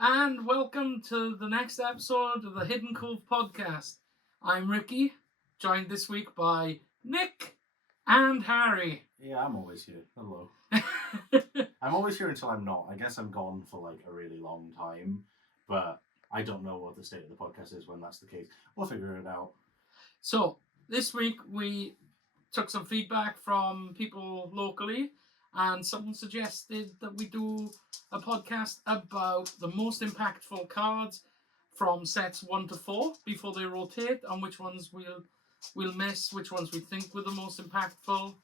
and welcome to the next episode of the HiddenCove Podcast. I'm Ricky, joined this week by Nick and Harry. Yeah, I'm always here. Hello. I'm always here until I'm not. I guess I'm gone for like a really long time, but I don't know what the state of the podcast is when that's the case. We'll figure it out. So, this week we took some feedback from people locally, and someone suggested that we do a podcast about the most impactful cards from sets 1 to 4 before they rotate, and which ones we'll miss, which ones we think were the most impactful.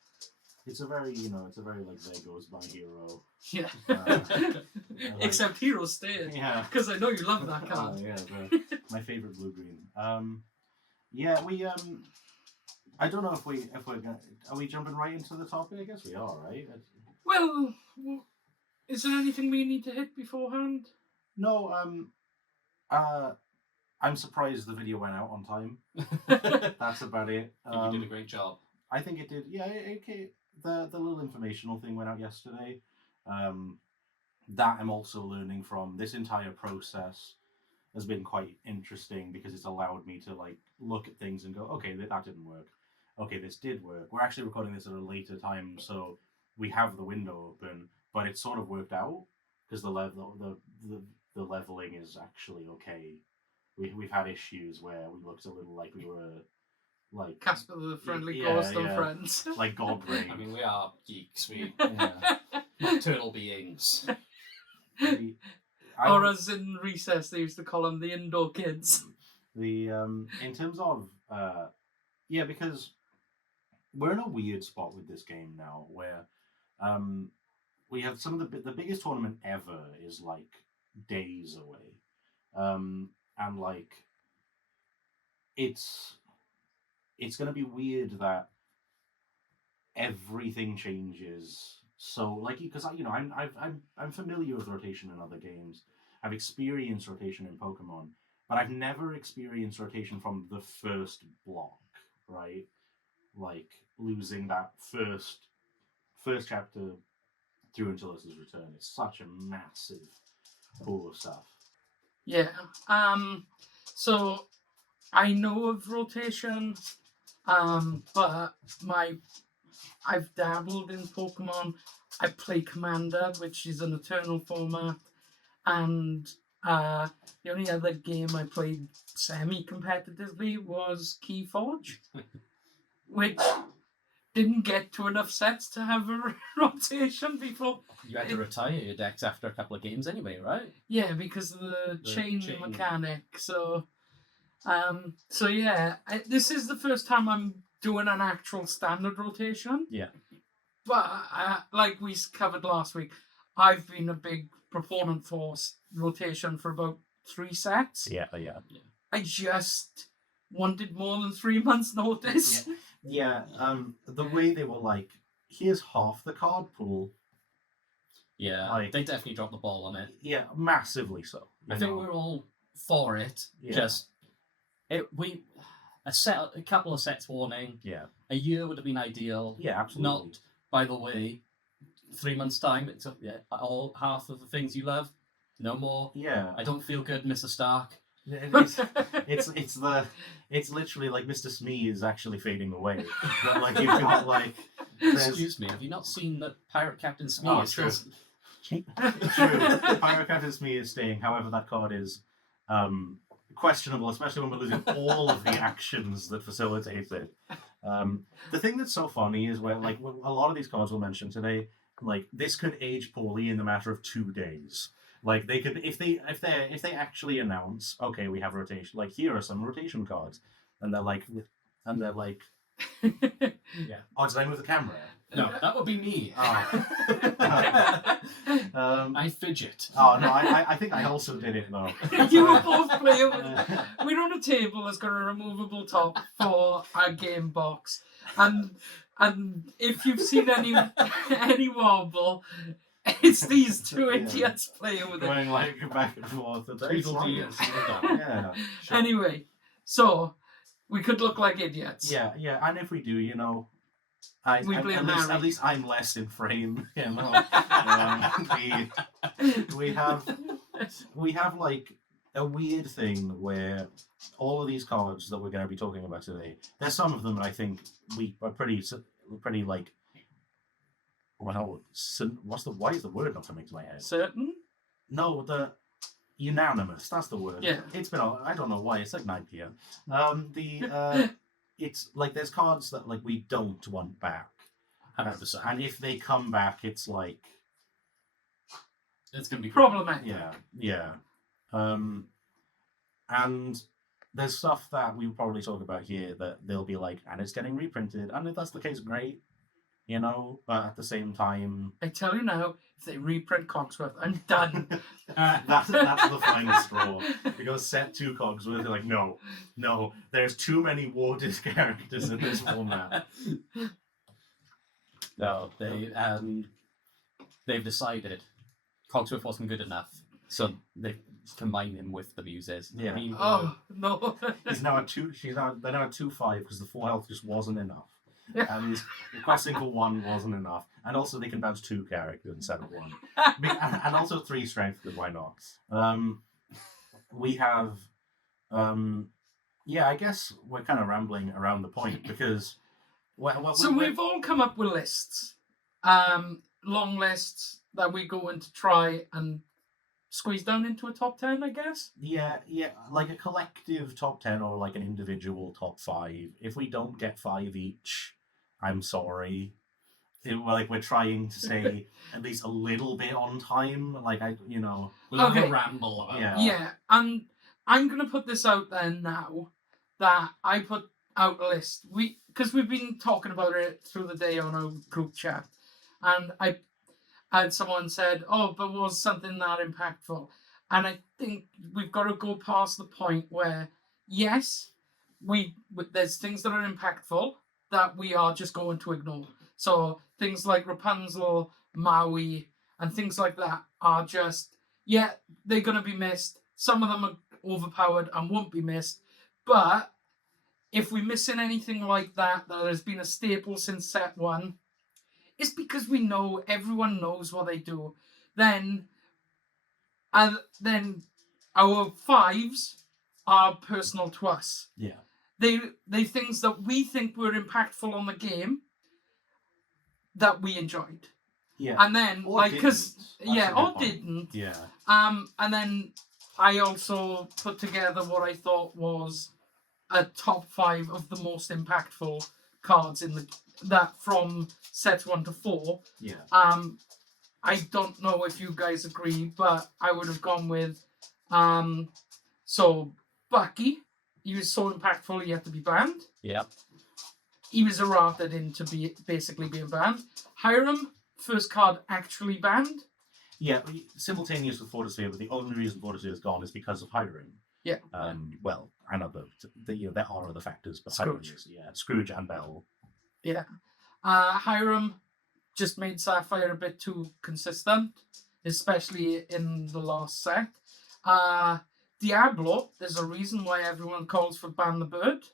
It's a very, like there goes my hero. Yeah. Like, Except Hero stayed. Yeah. Because I know you love that card. Yeah, my favorite blue-green. Yeah, we I don't know if we're gonna, are we jumping right into the topic? I guess we are, right? Well, is there anything we need to hit beforehand? No, I'm surprised the video went out on time. That's about it. I think you did a great job. I think it did. Yeah, okay. The little informational thing went out yesterday. That I'm also learning from. This entire process has been quite interesting because it's allowed me to like look at things and go, okay, that didn't work. Okay, this did work. We're actually recording this at a later time, so we have the window open, but it sort of worked out because the leveling is actually okay. We've had issues where we looked a little like we were like Casper the Friendly Ghost and Friends. Like God Brain. I mean, we are geeks. We Yeah. nocturnal beings. Or as in Recess, they used to call them the indoor kids. In terms of because we're in a weird spot with this game now where we have some of the biggest tournament ever is like days away, and like it's gonna be weird that everything changes. So like, because I'm familiar with rotation in other games. I've experienced rotation in Pokemon, but I've never experienced rotation from the first block, right? Like losing that first chapter through Antilus's return. It's such a massive pool of stuff. Yeah. So I know of rotation, but I've dabbled in Pokemon. I play Commander, which is an Eternal format, and the only other game I played semi-competitively was Keyforge, which didn't get to enough sets to have a rotation before. You had to retire your decks after a couple of games anyway, right? Yeah, because of the chain mechanic. So yeah, this is the first time I'm doing an actual standard rotation. Yeah. But like we covered last week, I've been a big proponent for rotation for about 3 sets. Yeah. I just wanted more than 3 months' notice. Yeah. The way they were like, here's half the card pool. Yeah, like, they definitely dropped the ball on it. Yeah, massively so. I think we're all for it. Yeah. A couple of sets warning. Yeah. A year would have been ideal. Yeah, absolutely. Not, by the way, 3 months' time, it's all half of the things you love. No more. Yeah. I don't feel good, Mr. Stark. It's literally like Mr. Smee is actually fading away. But like you've got like Excuse me, have you not seen that Pirate Captain Smee is true. still... True. Pirate Captain Smee is staying. However, that card is questionable, especially when we're losing all of the actions that facilitate it. The thing that's so funny is where like a lot of these cards we'll mention today, like this could age poorly in the matter of 2 days. Like they could, if they actually announce, okay, we have rotation. Like here are some rotation cards, and they're like, Yeah. Oh, did I move the camera? No, that would be me. Oh. I fidget. Oh no, I think I also did it though. You were both playing with... We're on a table that's got a removable top for our game box, and if you've seen any wobble, it's these two idiots playing with it. Going like back and forth. Yeah. Sure. Anyway, so we could look like idiots. Yeah, and if we do, at least I'm less in frame. We have we have like a weird thing where all of these cards that we're going to be talking about today, there's some of them that I think we are pretty like, well, why is the word not coming to my head? Certain? No, the unanimous. That's the word. Yeah. It's been. I don't know why. It's like 9 p.m. It's like there's cards that like we don't want back, 100%. and if they come back, it's like It's going to be Problematic. yeah. And there's stuff that we will probably talk about here that they'll be like, and it's getting reprinted, and if that's the case, great. You know, but at the same time, I tell you now, if they reprint Cogsworth, I'm done. that's the final straw. Because set 2 Cogsworth, they're like, no, there's too many warded characters in this format. No, they've decided Cogsworth wasn't good enough, so they combined him with the muses. Yeah. Oh, no. They're now at 2/5 because the 4 health just wasn't enough. And requesting for 1 wasn't enough. And also they can bounce 2 characters instead of 1. And also 3 strength, because why not? We have I guess we're kind of rambling around the point because we've all come up with lists. Long lists that we're going to try and squeeze down into a top 10, I guess. Yeah, like a collective top 10 or like an individual top 5. If we don't get 5 each, I'm sorry. We're trying to say at least a little bit on time. We'll have a ramble about that. Yeah, and I'm going to put this out there now that I put out a list. Because we've been talking about it through the day on our group chat, and I had someone said, "Oh, but was something that impactful?" And I think we've got to go past the point where, yes, there's things that are impactful that we are just going to ignore. So things like Rapunzel, Maui, and things like that are just, they're going to be missed. Some of them are overpowered and won't be missed. But if we're missing anything like that has been a staple since set 1, it's because we know everyone knows what they do. Then our 5s are personal to us. Yeah. They things that we think were impactful on the game that we enjoyed. Yeah. And then or didn't. Yeah. And then I also put together what I thought was a top 5 of the most impactful cards that from set 1 to 4. Yeah. I don't know if you guys agree, but I would have gone with Bucky. He was so impactful he had to be banned. Yep. He was errated into basically being banned. Hiram, first card actually banned. Yeah, simultaneous with Fortesphere, but the only reason Fortesphere is gone is because of Hiram. Yeah. Well, I know there are other factors, but Scrooge. Scrooge and Bell. Yeah. Hiram just made Sapphire a bit too consistent, especially in the last set. Diablo, there's a reason why everyone calls for Ban the Bird.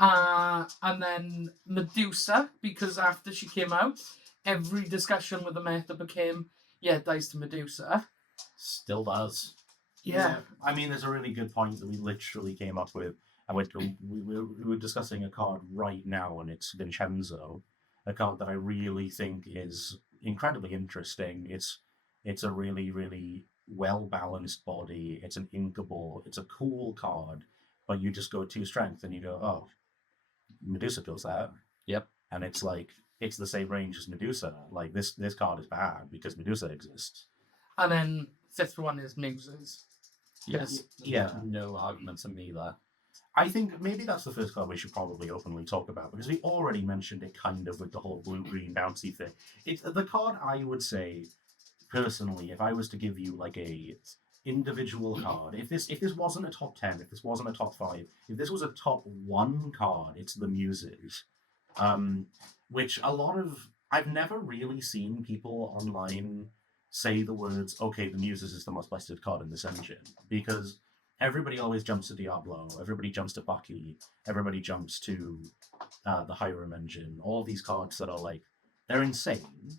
And then Medusa, because after she came out, every discussion with the meta became, dies to Medusa. Still does. Yeah. I mean, there's a really good point that we literally came up with. We were discussing a card right now, and it's Vincenzo, a card that I really think is incredibly interesting. It's a really, really well-balanced body. It's an inkable. It's a cool card, but you just go 2 strength, and you go, oh, Medusa does that. Yep. And it's like, it's the same range as Medusa. Like, this card is bad because Medusa exists. And then 5th one is Muses. Yes. Yeah. No arguments from me there. I think maybe that's the first card we should probably openly talk about, because we already mentioned it kind of with the whole blue-green bouncy thing. It's the card I would say, personally, if I was to give you like a individual card, if this wasn't a top 10, if this wasn't a top 5, if this was a top 1 card, it's the Muses. Which I've never really seen people online say the words, okay, the Muses is the most blessed card in this engine, because everybody always jumps to Diablo, everybody jumps to Bucky, everybody jumps to the Hiram engine, all these cards that are like, they're insane.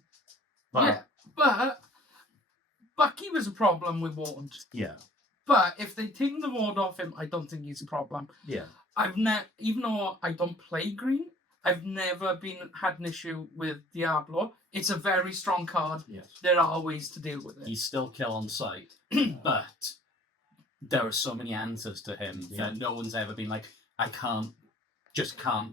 But Bucky was a problem with Ward. Yeah. But if they take the Ward off him, I don't think he's a problem. Yeah. Even though I don't play green, I've never had an issue with Diablo. It's a very strong card. Yes. There are ways to deal with it. He's still kill on sight, but there are so many answers to him that no one's ever been like, I can't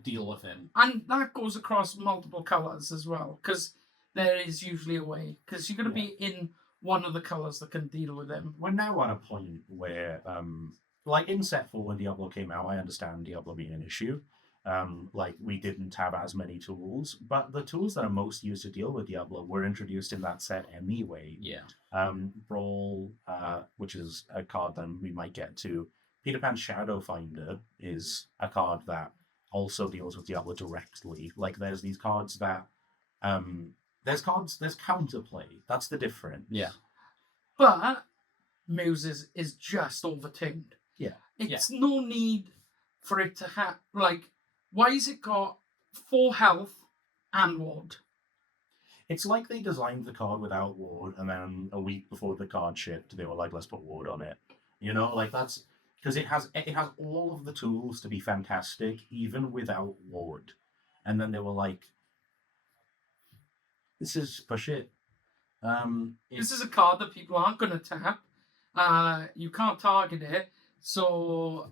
deal with him. And that goes across multiple colours as well, because there is usually a way. Because you're going to be in one of the colours that can deal with him. We're now at a point where, like in Set 4 when Diablo came out, I understand Diablo being an issue. Like, we didn't have as many tools, but the tools that are most used to deal with Diablo were introduced in that set anyway. Yeah. Brawl, which is a card that we might get to. Peter Pan's Shadow Finder is a card that also deals with Diablo directly. Like, there's these cards that, there's counterplay. That's the difference. Yeah. But Muses is just overtuned. Yeah. It's no need for it to have, like, why has it got 4 health and Ward? It's like they designed the card without Ward, and then a week before the card shipped, they were like, let's put Ward on it. You know, like, that's because it has all of the tools to be fantastic, even without Ward. And then they were like, this is push it. This is a card that people aren't going to tap. You can't target it. So,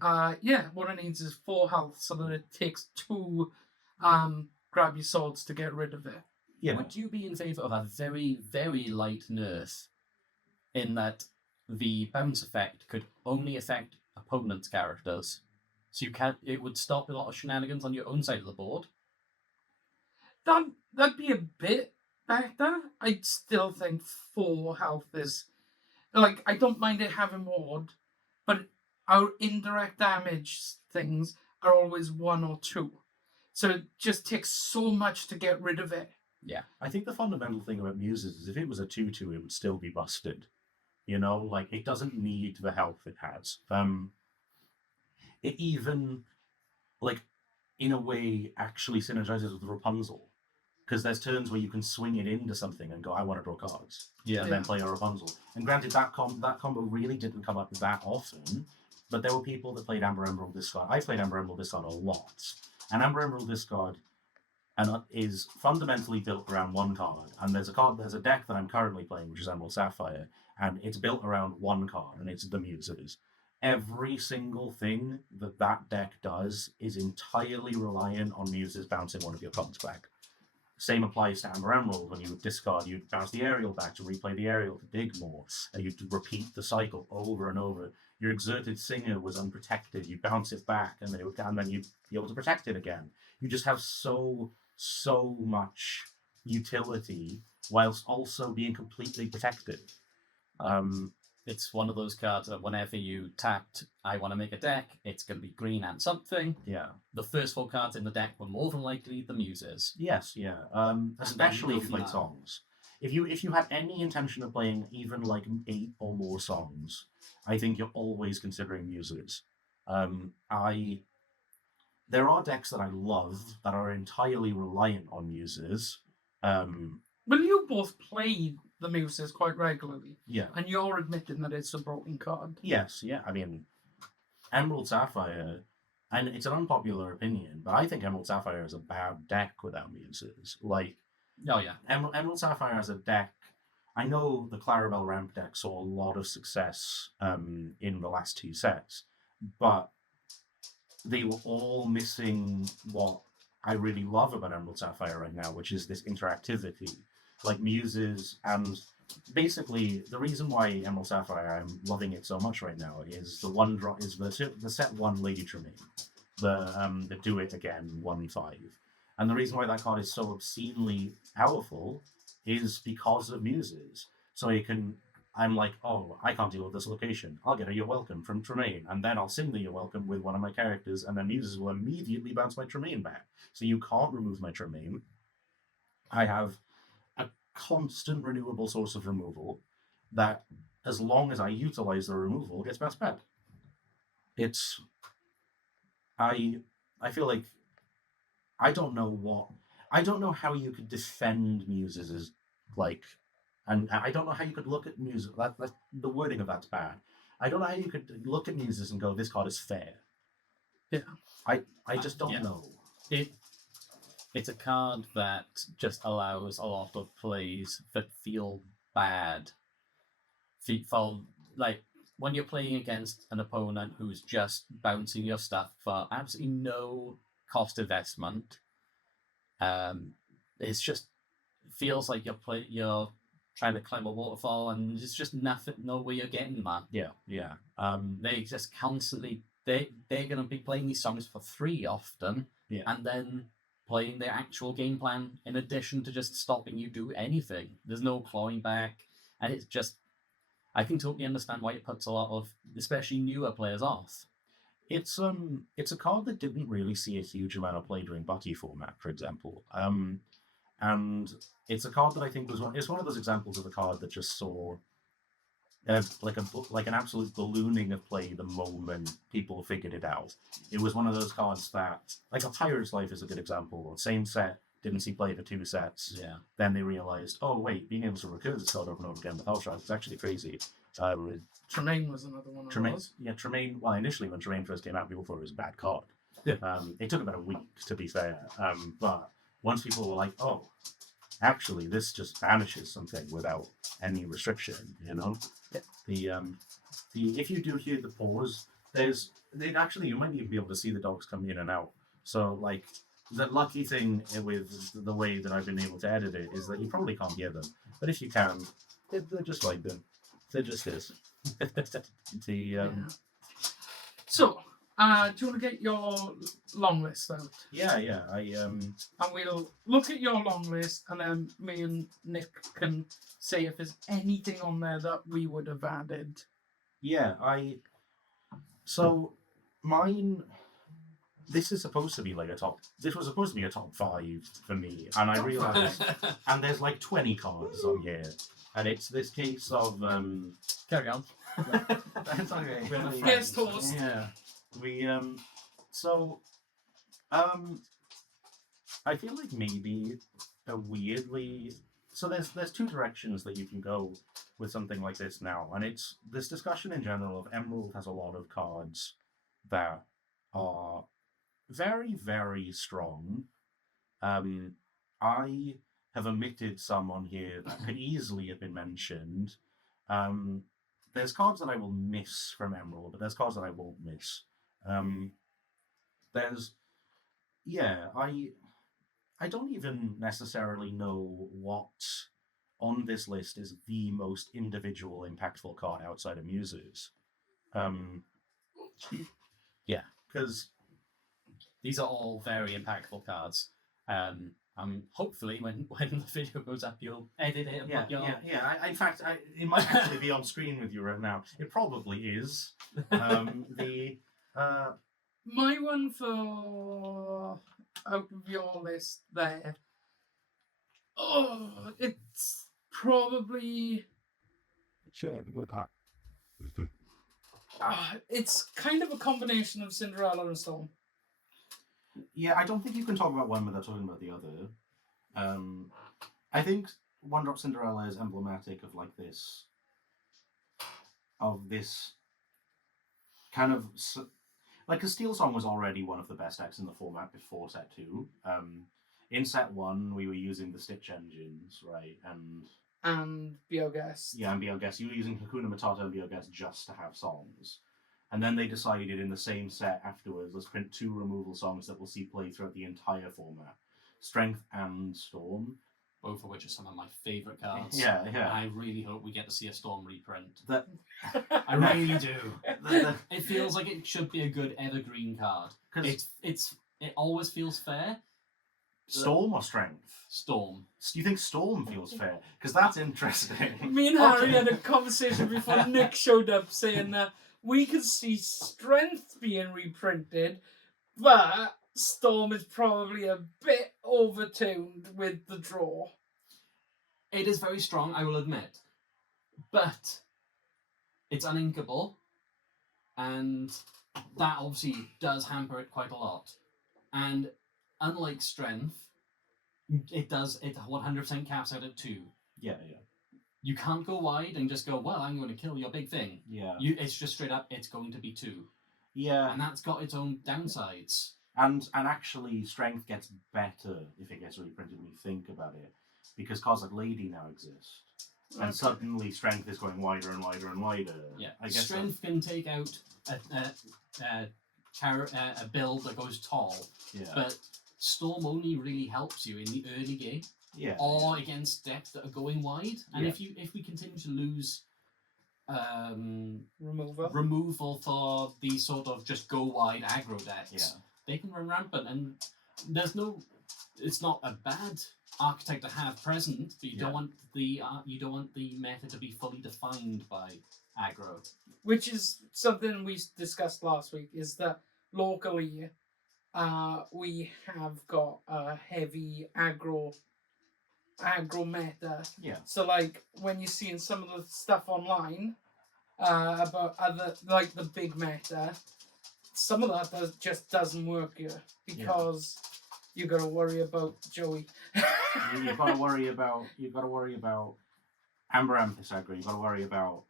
what it needs is 4 health so that it takes 2 grab your swords to get rid of it. Yeah. Would you be in favour of a very, very light nerf in that the bounce effect could only affect opponent's characters? So it would stop a lot of shenanigans on your own side of the board? That'd be a bit better. I'd still think 4 health is... Like, I don't mind it having Ward, but our indirect damage things are always 1 or 2. So it just takes so much to get rid of it. Yeah. I think the fundamental thing about Muses is if it was a 2/2, it would still be busted. You know, like, it doesn't need the health it has. It even, like, in a way, actually synergizes with Rapunzel. Because there's turns where you can swing it into something and go, I want to draw cards. Yeah. And then play a Rapunzel. And granted, that combo really didn't come up that often, but there were people that played Amber Emerald Discard. I played Amber Emerald Discard a lot. And Amber Emerald Discard is fundamentally built around 1 card. And there's a deck that I'm currently playing, which is Emerald Sapphire, and it's built around 1 card, and it's the Muses. Every single thing that deck does is entirely reliant on Muses bouncing one of your cards back. Same applies to Amber Emerald. When you would discard, you'd bounce the aerial back to replay the aerial to dig more. And you'd repeat the cycle over and over. Your Exerted Singer was unprotected. You bounce it back, and then you'd be able to protect it again. You just have so much utility whilst also being completely protected. It's one of those cards that whenever you tapped, I want to make a deck, it's going to be green and something. Yeah. The first 4 cards in the deck were more than likely the Muses. Yes, yeah. Especially if you played songs. If you had any intention of playing even like 8 or more songs, I think you're always considering Muses. There are decks that I love that are entirely reliant on Muses. Well, you both play the Muses quite regularly. Yeah. And you're admitting that it's a broken card. Yes, yeah. I mean, Emerald Sapphire, and it's an unpopular opinion, but I think Emerald Sapphire is a bad deck without Muses. Like, Oh, yeah. Emerald Sapphire as a deck, I know the Clarabelle Ramp deck saw a lot of success in the last 2 sets, but they were all missing what I really love about Emerald Sapphire right now, which is this interactivity. Like Muses, and basically the reason why Emerald Sapphire I'm loving it so much right now is the set 1 Lady Tremaine, the Do It Again 1/5, and the reason why that card is so obscenely powerful is because of Muses. So I'm like, oh, I can't deal with this location. I'll get a You're Welcome from Tremaine, and then I'll sing the You're Welcome with one of my characters, and then Muses will immediately bounce my Tremaine back. So you can't remove my Tremaine. I have a constant renewable source of removal that, as long as I utilize the removal, gets bounced back. I feel like I don't know how you could defend Muses as like And I don't know how you could look at muses. The wording of that's bad. I don't know how you could look at muses and go, this card is fair. Yeah. I just don't Yeah. know. It's a card that just allows a lot of plays that feel bad. For like when you're playing against an opponent who's just bouncing your stuff for absolutely no cost investment. It's just feels like you're trying to climb a waterfall, and there's just no way you're getting that. Yeah. They just constantly they're gonna be playing these songs for free often, Yeah. and then playing their actual game plan in addition to just stopping you do anything. There's no clawing back, and it's just I can totally understand why it puts a lot of especially newer players off. It's a card that didn't really see a huge amount of play during Butty format, for example. And it's a card that I think it's one of those examples of a card that just saw like an absolute ballooning of play the moment people figured it out. It was one of those cards that, like a Pirate's Life is a good example. Same set, didn't see play for 2 sets. Yeah. Then they realized, oh wait, being able to recur this card over and over again with Hell Sharks is actually crazy. Tremaine was another one of those. Tremaine. Well, initially when Tremaine first came out, people thought it was a bad card. It took about a week, to be fair. But once people were like, oh, actually, this just banishes something without any restriction, you know? Yeah. The if you do hear the pause, you might even be able to see the dogs come in and out. So, like, the lucky thing with the way that I've been able to edit it is that you probably can't hear them. But if you can, they're just like them. They're just this. So, do you want to get your long list out? Yeah. And we'll look at your long list, and then me and Nick can say if there's anything on there that we would have added. Yeah, So, mine. This is supposed to be like This was supposed to be a top 5 for me, and I realized. And there's like 20 cards on here, and it's this case of. Carry on. That's okay. Yes, toast. Yeah. I feel like maybe a weirdly. So there's 2 directions that you can go with something like this now, and it's this discussion in general of Emerald has a lot of cards that are very, very strong. I have omitted some on here that could easily have been mentioned. There's cards that I will miss from Emerald, but there's cards that I won't miss. I don't even necessarily know what on this list is the most individual impactful card outside of Muses. Because these are all very impactful cards. Hopefully when the video goes up, you'll edit it and put your... In fact, it might actually be on screen with you right now. It probably is. My one for out of your list there. Oh, it's probably. It's kind of a combination of Cinderella and Storm. Yeah, I don't think you can talk about one without talking about the other. I think One Drop Cinderella is emblematic of this kind of like a Steel Song was already one of the best decks in the format before set 2. In set 1, we were using the Stitch engines, right, and Biogas. Yeah, and Biogas. You were using Hakuna Matata and Biogas just to have songs. And then they decided in the same set afterwards, let's print 2 removal songs that we'll see play throughout the entire format. Strength and Storm. Both of which are some of my favourite cards. Yeah. I really hope we get to see a Storm reprint. I really do. It feels like it should be a good evergreen card. It always feels fair. Storm or Strength? Storm. Do you think Storm feels fair? Because that's interesting. Me and Harry had a conversation before Nick showed up saying that we could see Strength being reprinted, but Storm is probably a bit overtuned with the draw. It is very strong, I will admit. But it's uninkable, and that obviously does hamper it quite a lot. And unlike Strength, it 100% caps out at 2. Yeah. You can't go wide and just go, well, I'm going to kill your big thing. Yeah. It's just straight up, it's going to be 2. Yeah. And that's got its own downsides. And actually, strength gets better if it gets really printed when you think about it. Because cards like Lady now exist. And suddenly strength is going wider and wider and wider. Yeah. I guess Strength can take out a build that goes tall. Yeah. But Storm only really helps you in the early game. Yeah. Or against decks that are going wide. And Yeah. if we continue to lose removal for these sort of just go wide aggro decks, Yeah. they can run rampant, and it's not a bad archetype to have present, but you don't want the meta to be fully defined by aggro. Which is something we discussed last week, is that locally we have got a heavy aggro meta. Yeah. So like when you're seeing some of the stuff online about other, like the big meta, some of that just doesn't work here because you got to worry about Joey. You've got to worry about Amber Amethyst aggro. You've got to worry about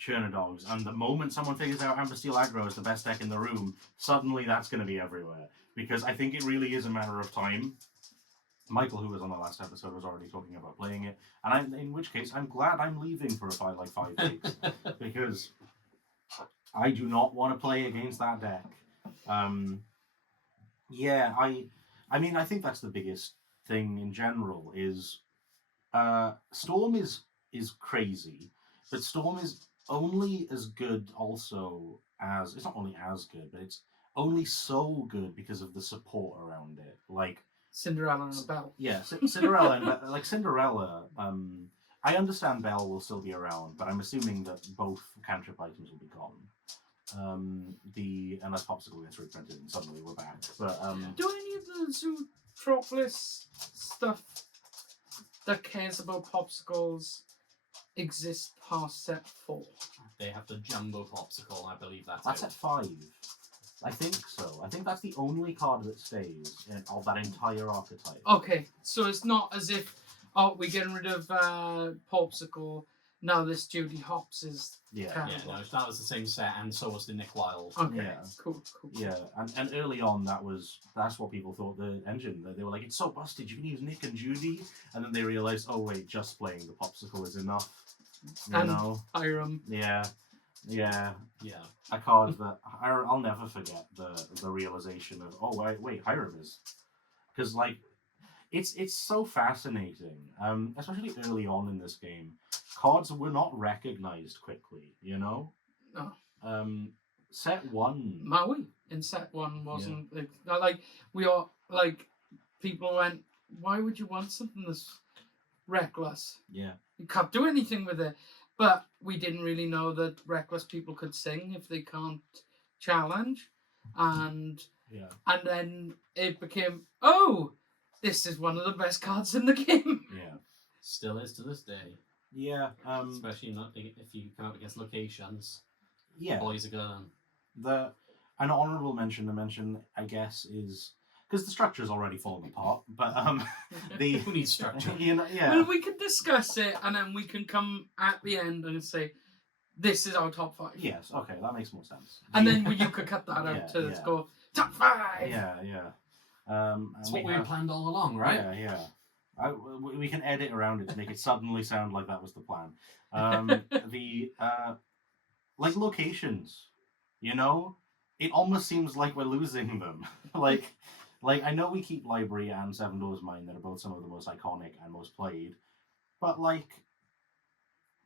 Churner Dogs. And the moment someone figures out Amber Steel aggro is the best deck in the room, suddenly that's going to be everywhere. Because I think it really is a matter of time. Michael, who was on the last episode, was already talking about playing it, and in which case I'm glad I'm leaving for 5 weeks because I do not want to play against that deck. I mean, I think that's the biggest thing in general is Storm is crazy, but Storm is only as good also as, it's not only as good, but it's only so good because of the support around it. Like Cinderella and Belle. Yeah, Cinderella and like Cinderella. I understand Belle will still be around, but I'm assuming that both cantrip items will be gone. Unless Popsicle gets reprinted and suddenly we're back. But do any of the Zootropolis stuff that cares about Popsicles exist past set 4? They have the Jumbo Popsicle, I believe that's at 5. I think so. I think that's the only card that stays of that entire archetype. Okay, so it's not as if, we're getting rid of Popsicle, now this Judy Hopps is terrible. Yeah, no, that was the same set, and so was the Nick Wilde. Okay, Yeah. cool. Yeah, and early on that's what people thought the engine. They were like, it's so busted, you can use Nick and Judy, and then they realised, oh wait, just playing the Popsicle is enough. You know? Hiram. Yeah. Yeah. A card that I'll never forget the realization of, oh wait, Hiram is, because like it's so fascinating, especially early on in this game. Cards were not recognized quickly, you know. No. Set 1. Maui in set 1 wasn't like we are like people went, why would you want something that's reckless? Yeah. You can't do anything with it. But we didn't really know that reckless people could sing if they can't challenge. And then it became, oh, this is one of the best cards in the game. Yeah. Still is to this day. Yeah. Especially not if you come up against locations. Yeah. Boys are going. An honourable mention, I guess, is because the structure's already fallen apart. But who needs structure? Well, we can discuss it, and then we can come at the end and say, this is our top 5. Yes. Okay, that makes more sense. And then you could cut that out to go top 5. Yeah. That's what we had planned all along, right? Yeah. We can edit around it to make it suddenly sound like that was the plan. Like locations, you know, it almost seems like we're losing them. Like I know we keep Library and Seven Doors Mine that are both some of the most iconic and most played, but like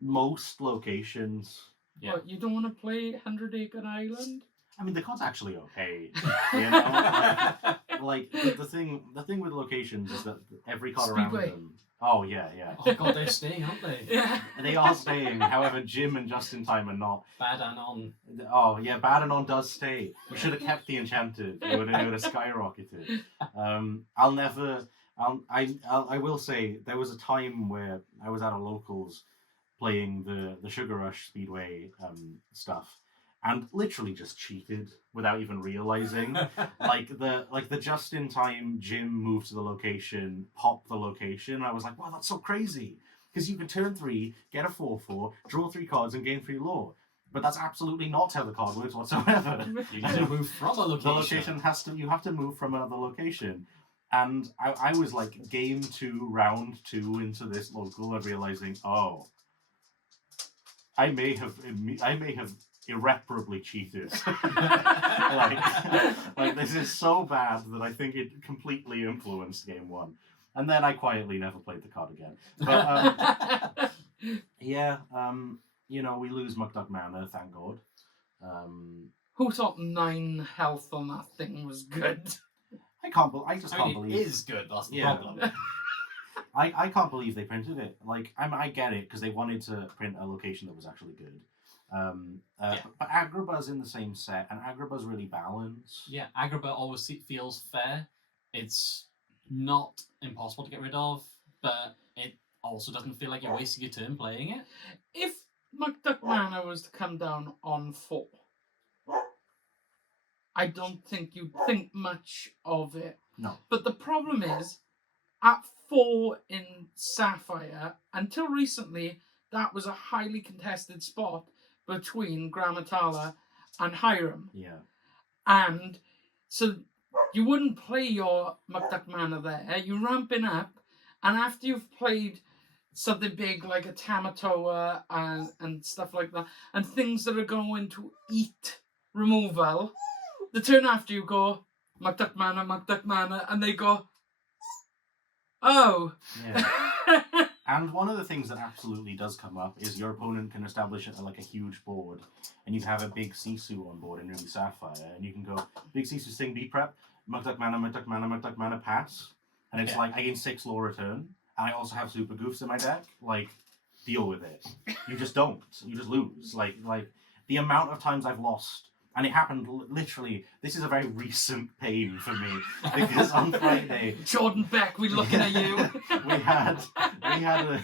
most locations, What, you don't want to play 100 Acre Island? I mean, the card's actually okay, you know. Like the thing with locations is that every card Speedway. around them. Oh yeah. Oh god, they're staying, aren't they? Yeah. They are staying. However, Jim and Just in Time are not. Bad and on. Oh yeah, Bad and On does stay. We should have kept the Enchanted. It would have skyrocketed. I will say there was a time where I was at a locals playing the Sugar Rush Speedway stuff, and literally just cheated without even realizing. like the just in time Jim moved to the location, popped the location. I was like, wow, that's so crazy. Because you can turn 3, get a 4/4, draw 3 cards, and gain 3 lore. But that's absolutely not how the card works whatsoever. You need to move from a location. The location you have to move from another location. And I was like game 2, round 2 into this local and realizing, oh, I may have irreparably cheated. like this is so bad that I think it completely influenced game 1. And then I quietly never played the card again. But yeah, we lose Mukduk Mana, thank God. Who thought 9 health on that thing was good? I can't believe it is good. That's the Yeah. problem. I can't believe they printed it. Like, I get it because they wanted to print a location that was actually good. But Agrabah's in the same set, and Agrabah's really balanced. Yeah, Agrabah always feels fair. It's not impossible to get rid of, but it also doesn't feel like you're wasting your turn playing it. If Mukduk Mana was to come down on 4, I don't think you'd think much of it. No. But the problem is, at 4 in Sapphire, until recently, that was a highly contested spot between Grammatala and Hiram. Yeah. And so you wouldn't play your Mukduk Mana there, you ramping up, and after you've played something big like a Tamatoa and stuff like that, and things that are going to eat removal, the turn after you go, Mukduk Mana, and they go, oh. Yeah. And one of the things that absolutely does come up is your opponent can establish a huge board, and you have a big Sisu on board in Ruby Sapphire, and you can go, big Sisu Sting B prep, Mukduk Mana, pass. And it's like, I gain 6 lore return, and I also have super goofs in my deck. Like, deal with it. You just don't. You just lose. Like the amount of times I've lost, and it happened literally, this is a very recent pain for me, because on Friday, Jordan Beck, we're looking at you.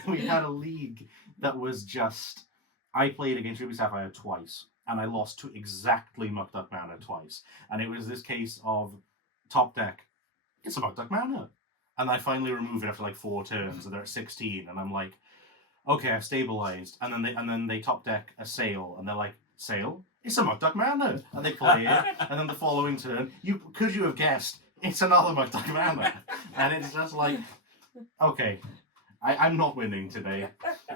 we had a league that was just, I played against Ruby Sapphire twice, and I lost to exactly Mukduk Mana twice. And it was this case of top deck, it's a Mukduk Mana. And I finally remove it after like 4 turns, and they're at 16, and I'm like, okay, I've stabilized. And then they top deck a Sail, and they're like, Sail? It's a Mukduk Mana. And they play it, and then the following turn, could you have guessed, it's another Mukduk Mana. And it's just like, okay, I'm not winning today.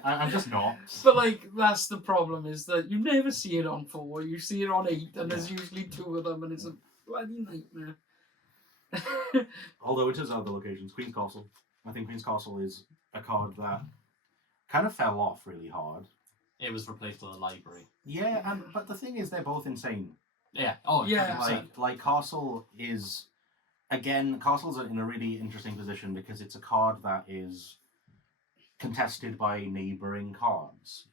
I'm just not. But like, that's the problem, is that you never see it on 4, you see it on 8, and there's usually 2 of them, and it's a bloody nightmare. Although it is other locations, Queen's Castle. I think Queen's Castle is a card that kind of fell off really hard. It was replaced with a library. Yeah, but the thing is, they're both insane. Yeah. Oh, yeah. Like Castle is, again, Castle's in a really interesting position because it's a card that is contested by neighboring cards.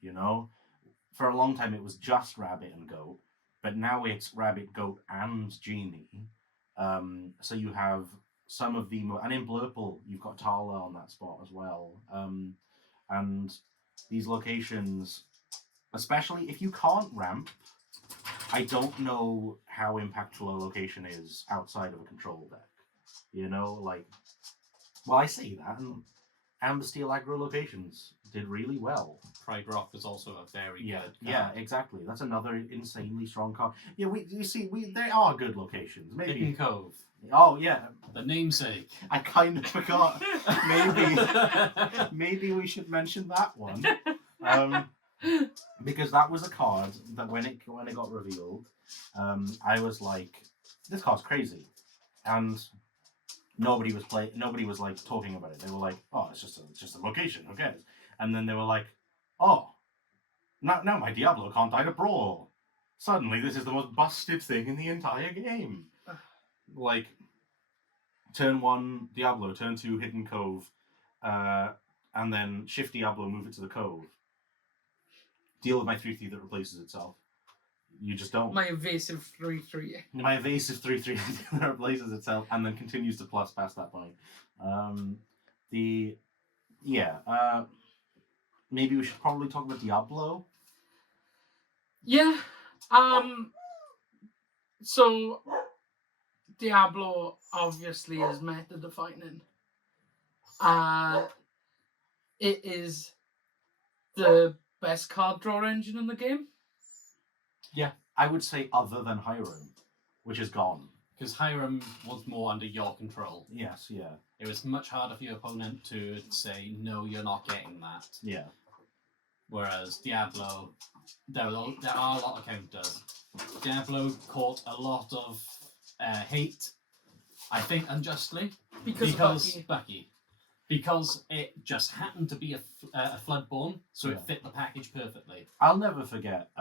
For a long time it was just Rabbit and Goat, but now it's Rabbit, Goat, and Genie. So you have some of the and in Blurple you've got Tala on that spot as well. And these locations, especially if you can't ramp, I don't know how impactful a location is outside of a control deck. Well, I say that, and Amber Steel aggro locations did really well. Pride Rock was also a very good card. Yeah, exactly. That's another insanely strong card. Yeah, they are good locations. Maybe Hidden Cove. Oh yeah, The namesake. I kind of forgot. Maybe we should mention that one. Because that was a card that when it got revealed, I was like, this card's crazy, and nobody was like talking about it. They were like, oh, it's just a location, who cares? And then they were like, oh, now my Diablo can't die to Brawl. Suddenly this is the most busted thing in the entire game. Like, turn 1 Diablo, turn 2 Hidden Cove, and then shift Diablo, move it to the Cove. Deal with my 3/3 that replaces itself. You just don't. My evasive 3/3. My evasive 3/3 that replaces itself and then continues to plus past that point. Maybe we should probably talk about Diablo. Yeah. So Diablo obviously is meta defining. It is the best card draw engine in the game. I would say other than Hiram, which is gone. Because Hiram was more under your control. Yes, yeah. It was much harder for your opponent to say, no, you're not getting that. Yeah. Whereas Diablo, there are a lot of counters. Diablo caught a lot of hate, I think unjustly, because Bucky. Because it just happened to be a Floodborn, so it fit the package perfectly. I'll never forget,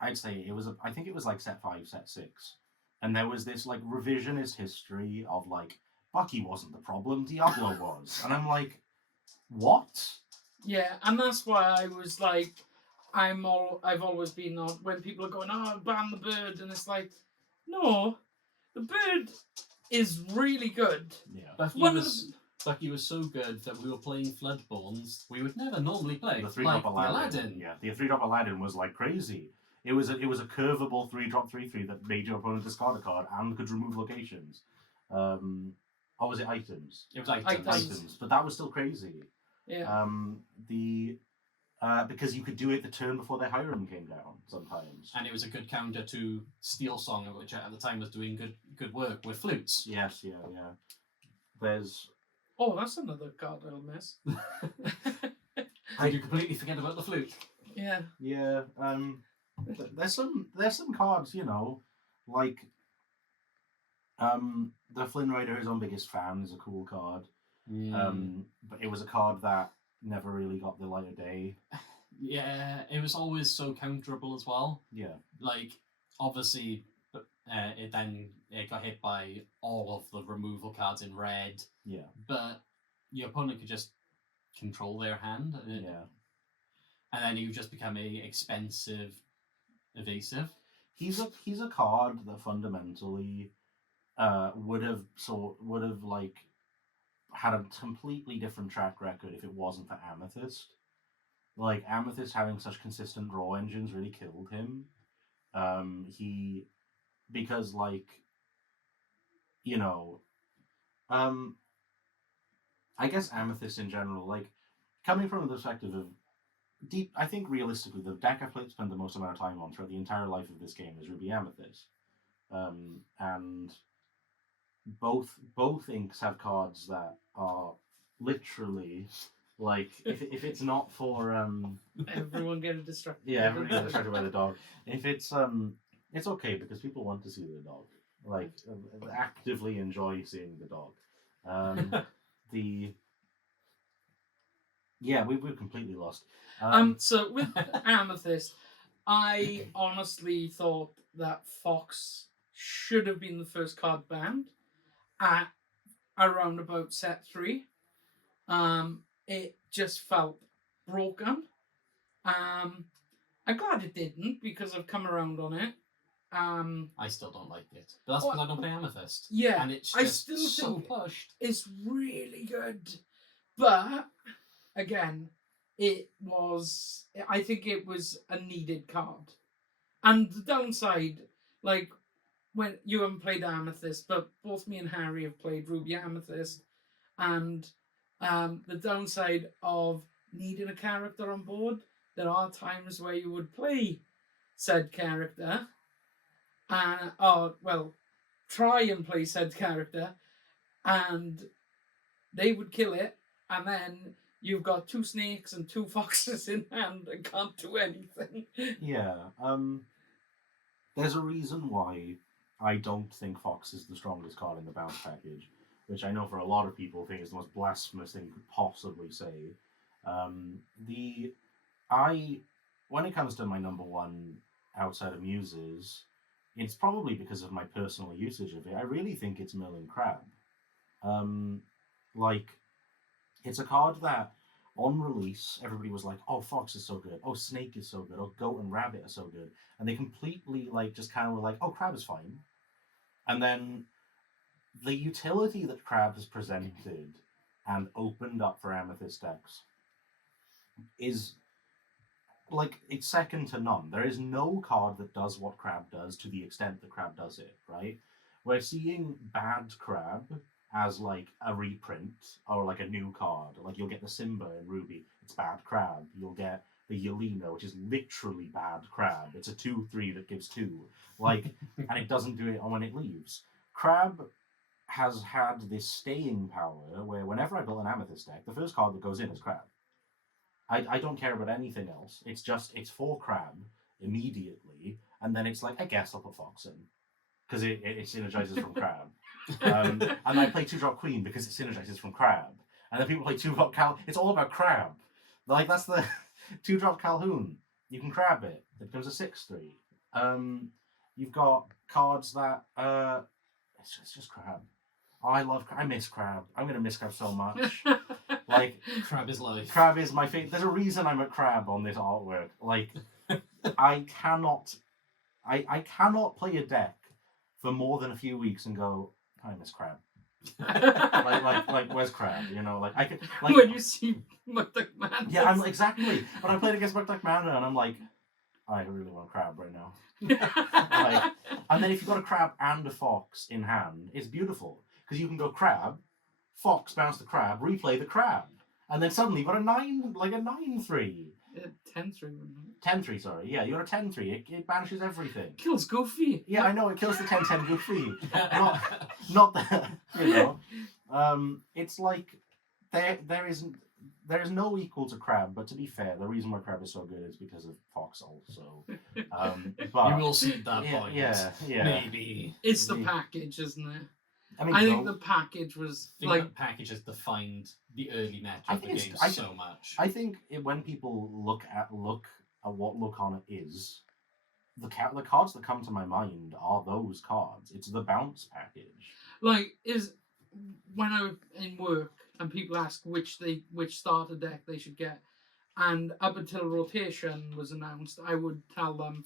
I'd say I think it was like set 5, set 6. And there was this like revisionist history of like, Bucky wasn't the problem, Diablo was. And I'm like, what? Yeah, and that's why I was like, I've always been on, when people are going, oh, ban the bird, and it's like, no, the bird is really good. Yeah. Bucky was so good that we were playing Floodborns we would never normally play. The 3-drop Aladdin. Yeah, the 3-drop Aladdin was like crazy. It was a curvable 3-drop 3/3 that made your opponent discard a card and could remove locations. Or was it items? It was items. But that was still crazy. Yeah. Because you could do it the turn before their Hiram came down sometimes. And it was a good counter to Steel Song, which at the time was doing good work with flutes. Yes, yeah. There's... Oh, that's another card I'll miss. Did you completely forget about the flute? Yeah. Yeah, there's some cards, like the Flynn Rider, his own biggest fan, is a cool card. But it was a card that never really got the light of day. Yeah, it was always so counterable as well. Yeah. Like, obviously, it got hit by all of the removal cards in red. Yeah. But your opponent could just control their hand. Yeah. And then you just become a expensive evasive. He's a card that fundamentally would have like had a completely different track record if it wasn't for Amethyst. Like, Amethyst having such consistent draw engines really killed him. Because like, I guess Amethyst in general, like, coming from the perspective of I think realistically, the deck I've spent the most amount of time on throughout the entire life of this game is Ruby Amethyst. And both inks have cards that are literally like, if it's not for everyone getting distracted. Yeah, everyone getting distracted by the dog. If it's okay because people want to see the dog. Like, actively enjoy seeing the dog. We've completely lost. So with Amethyst, I honestly thought that Fox should have been the first card banned at around about set 3. It just felt broken. I'm glad it didn't, because I've come around on it. I still don't like it, but that's because I don't play Amethyst. Yeah, and it's just so pushed. It's really good, but again, I think it was a needed card. And the downside, like, when you haven't played Amethyst, but both me and Harry have played Ruby Amethyst, and the downside of needing a character on board, there are times where you would play said character, try and play said character, and they would kill it, and then you've got 2 snakes and 2 foxes in hand and can't do anything. Yeah. There's a reason why I don't think Fox is the strongest card in the bounce package, which I know for a lot of people think is the most blasphemous thing you could possibly say. When it comes to my number one outside of Muses, it's probably because of my personal usage of it. I really think it's Merlin Crab. It's a card that, on release, everybody was like, oh, Fox is so good, oh, Snake is so good, oh, Goat and Rabbit are so good. And they completely, just kind of were like, oh, Crab is fine. And then the utility that Crab has presented and opened up for Amethyst decks is, it's second to none. There is no card that does what Crab does to the extent that Crab does it, right? We're seeing bad Crab as, a reprint or, a new card. You'll get the Simba in Ruby. it's bad crab. You'll get the Yelena, which is literally bad crab. It's a 2/3 that gives 2. Like, and it doesn't do it when it leaves. Crab has had this staying power where whenever I build an Amethyst deck, the first card that goes in is crab. I don't care about anything else. It's for crab immediately, and then it's like, I guess I'll put Fox in. Because it synergizes from crab. And I play 2-drop Queen because it synergizes from crab. And then people play 2-drop Cal. It's all about crab. Like, that's the 2-drop Calhoun. You can crab it. It becomes a 6/3. You've got cards that it's just crab. Oh, I miss crab. I'm gonna miss crab so much. Like, Crab is life. crab is my favorite. There's a reason I'm a crab on this artwork. Like, I cannot play a deck for more than a few weeks and go, I miss crab. like where's crab? You know, like I could like when you see McDuckman. yeah, I'm exactly. But I played against Mana and I'm like, I really want crab right now. Like, and then if you've got a crab and a fox in hand, it's beautiful because you can go crab, fox, bounce the crab, replay the crab, and then suddenly you've got a 9/3. 10/3. 10/3, sorry. Yeah, you got a 10/3. It banishes everything. Kills Goofy. Yeah, I know, it kills the 10/10 Goofy. not the, you know. It's like there is no equal to crab, but to be fair, the reason why crab is so good is because of fox also. But you will see that point. Yeah. Maybe. It's the package, isn't it? I think the package was I think that package has defined the early meta of the game so much. I think when people look at what Look On is, the cards that come to my mind are those cards. It's the bounce package. Like, is when I'm in work and people ask which starter deck they should get, and up until rotation was announced, I would tell them,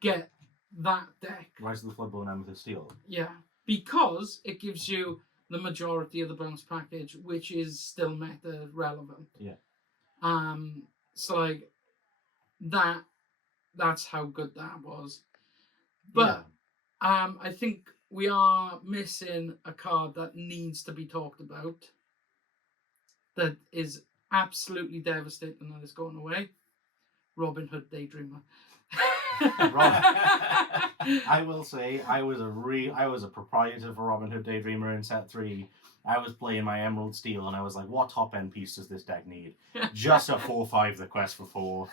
get that deck. Rise of the Floodbone Amethyst Steel. Yeah. Because it gives you the majority of the bounce package, which is still meta relevant. Yeah. So like that's how good that was. But I think we are missing a card that needs to be talked about. That is absolutely devastating that it's going away. Robin Hood Daydreamer. I will say I was a proprietor for Robin Hood Daydreamer in set 3. I was playing my Emerald Steel and I was like, what top end piece does this deck need? Just a 4/5 the quest for 4.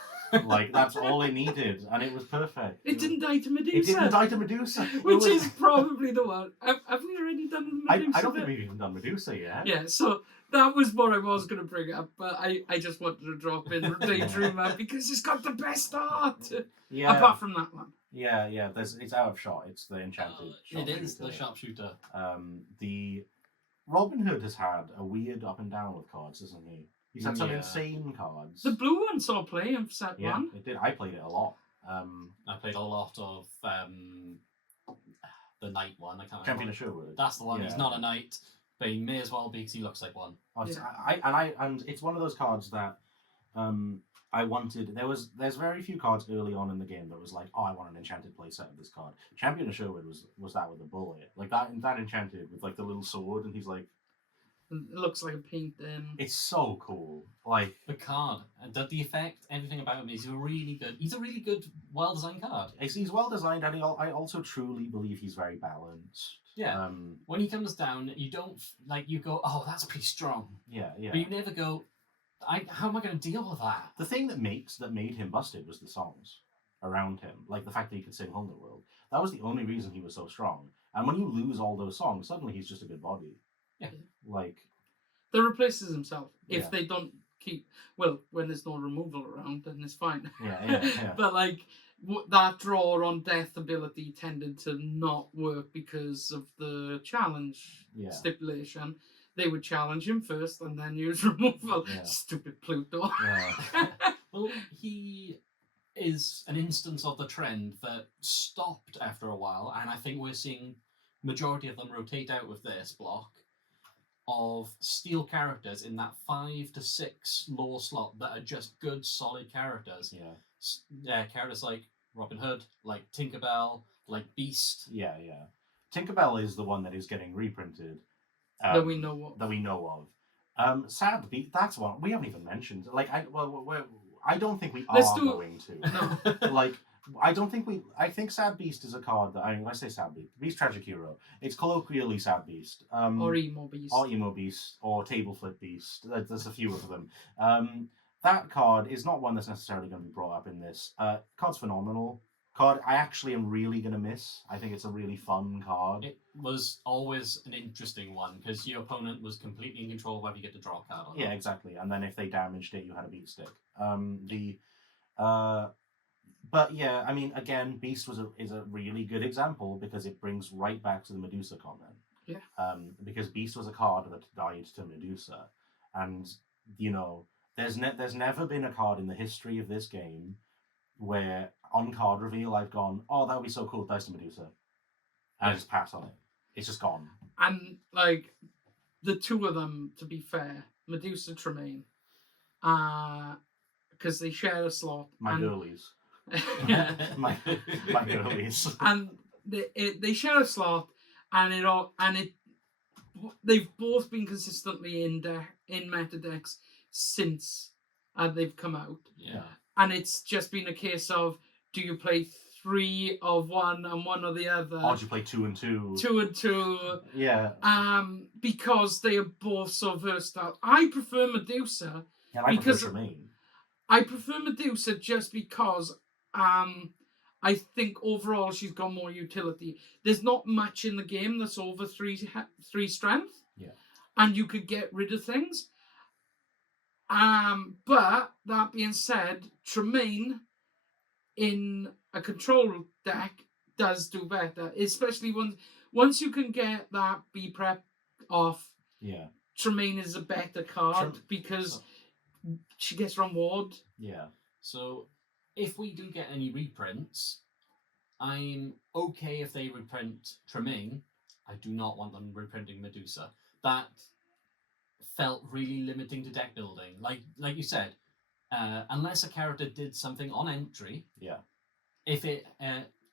Like, that's all it needed, and it was perfect. It didn't die to Medusa. It didn't die to Medusa. Which is probably the one. Have we already done the Medusa? I don't think we've even done Medusa yet. Yeah, so that was what I was going to bring up, but I just wanted to drop in Daydreamer because it's got the best art. Yeah. Apart from that one. Yeah. It's out of shot. It's the enchanted. It is the sharpshooter. The Robin Hood has had a weird up and down with cards, hasn't he? He's had some insane cards. The blue one saw play in set 1. Yeah, it did. I played it a lot. I played a lot of the knight one. I can't Champion remember. of Sherwood. That's the one. Yeah. He's not a knight, but he may as well be because he looks like one. And it's one of those cards that I wanted. There's very few cards early on in the game that was like, oh, I want an enchanted playset of this card. Champion of Sherwood was that with a bullet, like that enchanted with like the little sword, and he's like, it looks like a paint. It's so cool. Like the card, the effect, everything about him is really good. He's a really good, well designed card. He's well designed, and I also truly believe he's very balanced. Yeah. When he comes down, you don't you go, oh, that's pretty strong. Yeah. But you never go, how am I going to deal with that? The thing that made him busted was the songs around him, like the fact that he could sing Underworld. That was the only reason he was so strong. And when you lose all those songs, suddenly he's just a good body. Yeah. Like, that replaces himself if Yeah. they don't keep. Well, when there's no removal around, then it's fine. Yeah. But like that draw on death ability tended to not work because of the challenge stipulation. They would challenge him first and then use removal. Yeah. Stupid Pluto. Yeah. Well, he is an instance of the trend that stopped after a while, and I think we're seeing majority of them rotate out with this block of steel characters in that 5 to 6 lore slot that are just good, solid characters. Yeah. Characters like Robin Hood, like Tinkerbell, like Beast. Yeah. Tinkerbell is the one that is getting reprinted. That we know of. Sad Beast. That's one we haven't even mentioned. Like, I don't think we Let's are do- going to. No. Like, I don't think we. I think Sad Beast is a card that I say Sad Beast. Beast Tragic Hero. It's colloquially Sad Beast. Or Emo Beast. Or Emo Beast, or Table Flip Beast. There's a few of them. That card is not one that's necessarily going to be brought up in this. Card's phenomenal. Card I actually am really going to miss. I think it's a really fun card. It was always an interesting one because your opponent was completely in control of whether you get to draw a card or not. Yeah, exactly. And then if they damaged it, you had a beat stick. But yeah, I mean, again, Beast is a really good example because it brings right back to the Medusa comment. Yeah. Because Beast was a card that died to Medusa, and you know, there's never been a card in the history of this game where on card reveal I've gone, oh, that would be so cool, it dies to Medusa, and I just pass on it. It's just gone. And like the two of them, to be fair, Medusa Tremaine, because they share a slot. My girlies. Yeah. my girlies. And they share a slot, and they've both been consistently in meta decks since they've come out. Yeah. And it's just been a case of, do you play 3 of one and 1 of the other? Or do you play 2 and 2? 2 and 2. Yeah. Because they are both so versatile. I prefer Medusa. And I because prefer Tremaine. I prefer Medusa just because I think overall she's got more utility. There's not much in the game that's over 3 strength. Yeah. And you could get rid of things. But that being said, Tremaine in a control deck does do better, especially once you can get that B prep off. Yeah. Tremaine is a better card because she gets reward. Yeah. So if we do get any reprints, I'm okay if they reprint Tremaine. I do not want them reprinting Medusa. That felt really limiting to deck building. Like you said, unless a character did something on entry. Yeah. If it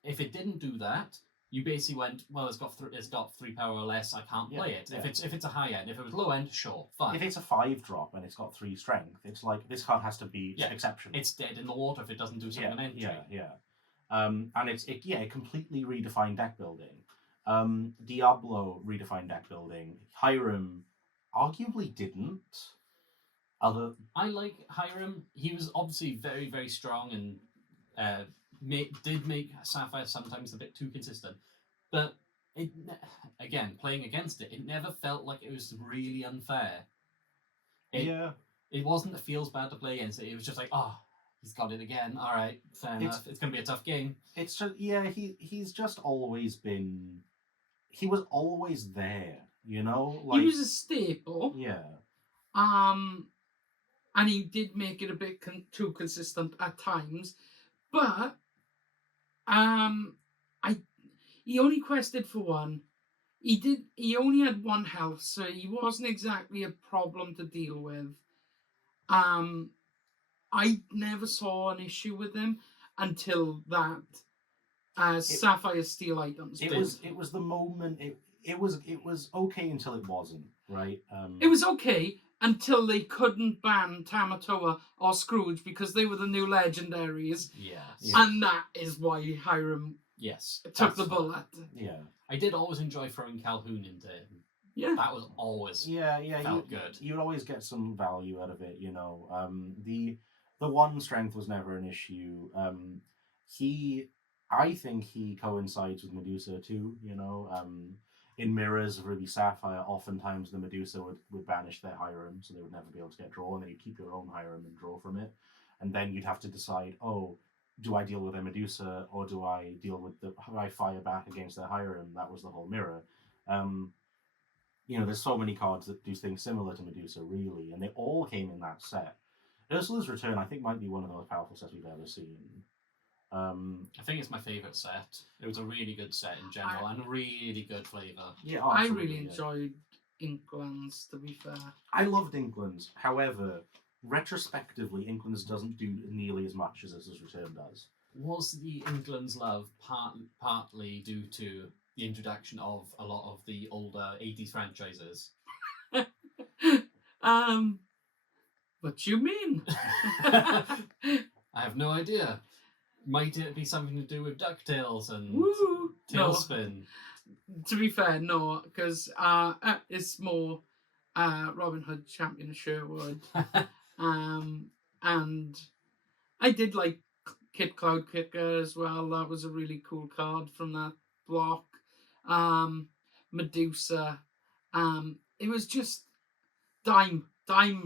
didn't do that, you basically went, well, it's got 3 power or less. I can't play it. Yeah. If it's a high end, if it was low end, sure, fine. If it's a 5-drop and it's got 3 strength, it's like this card has to be exceptional. It's dead in the water if it doesn't do something on entry. Yeah. And it completely redefined deck building. Diablo redefined deck building. Hiram arguably didn't. I like Hiram. He was obviously very, very strong and did make Sapphire sometimes a bit too consistent. But playing against it, it never felt like it was really unfair. It wasn't that feels bad to play against it. It was just like, oh, he's got it again. All right, fair enough. It's going to be a tough game. It's just, he's just always been... He was always there, you know? Like, he was a staple. Yeah. And he did make it a bit too consistent at times. But he only quested for 1. He only had 1 health, so he wasn't exactly a problem to deal with. I never saw an issue with him until that Sapphire Steel items. It was the moment. It was okay until it wasn't, right? It was okay until they couldn't ban Tamatoa or Scrooge because they were the new legendaries. Yeah. And that is why Hiram took the bullet. Yeah. I did always enjoy throwing Calhoun into him. Yeah. That was always felt good. You'd always get some value out of it, you know. The 1 strength was never an issue. I think he coincides with Medusa too, you know. In Mirrors of Ruby Sapphire, oftentimes the Medusa would banish their Hiram, so they would never be able to get draw, and then you'd keep your own Hiram and draw from it. And then you'd have to decide, do I deal with their Medusa, or do I fire back against their Hiram? That was the whole Mirror. You know, there's so many cards that do things similar to Medusa, really, and they all came in that set. Ursula's Return, I think, might be one of the most powerful sets we've ever seen. I think it's my favourite set. It was a really good set in general and really good flavour. Yeah, I really enjoyed Inklands, to be fair. I loved Inklands. However, retrospectively, Inklands doesn't do nearly as much as Ursula's Return does. Was the Inklands love partly due to the introduction of a lot of the older 80s franchises? What do you mean? I have no idea. Might it be something to do with DuckTales and Woo! No. Tailspin? To be fair, no, because it's more Robin Hood, Champion of Sherwood. And I did like Kid Cloud Kicker as well. That was a really cool card from that block. Medusa. It was just Dime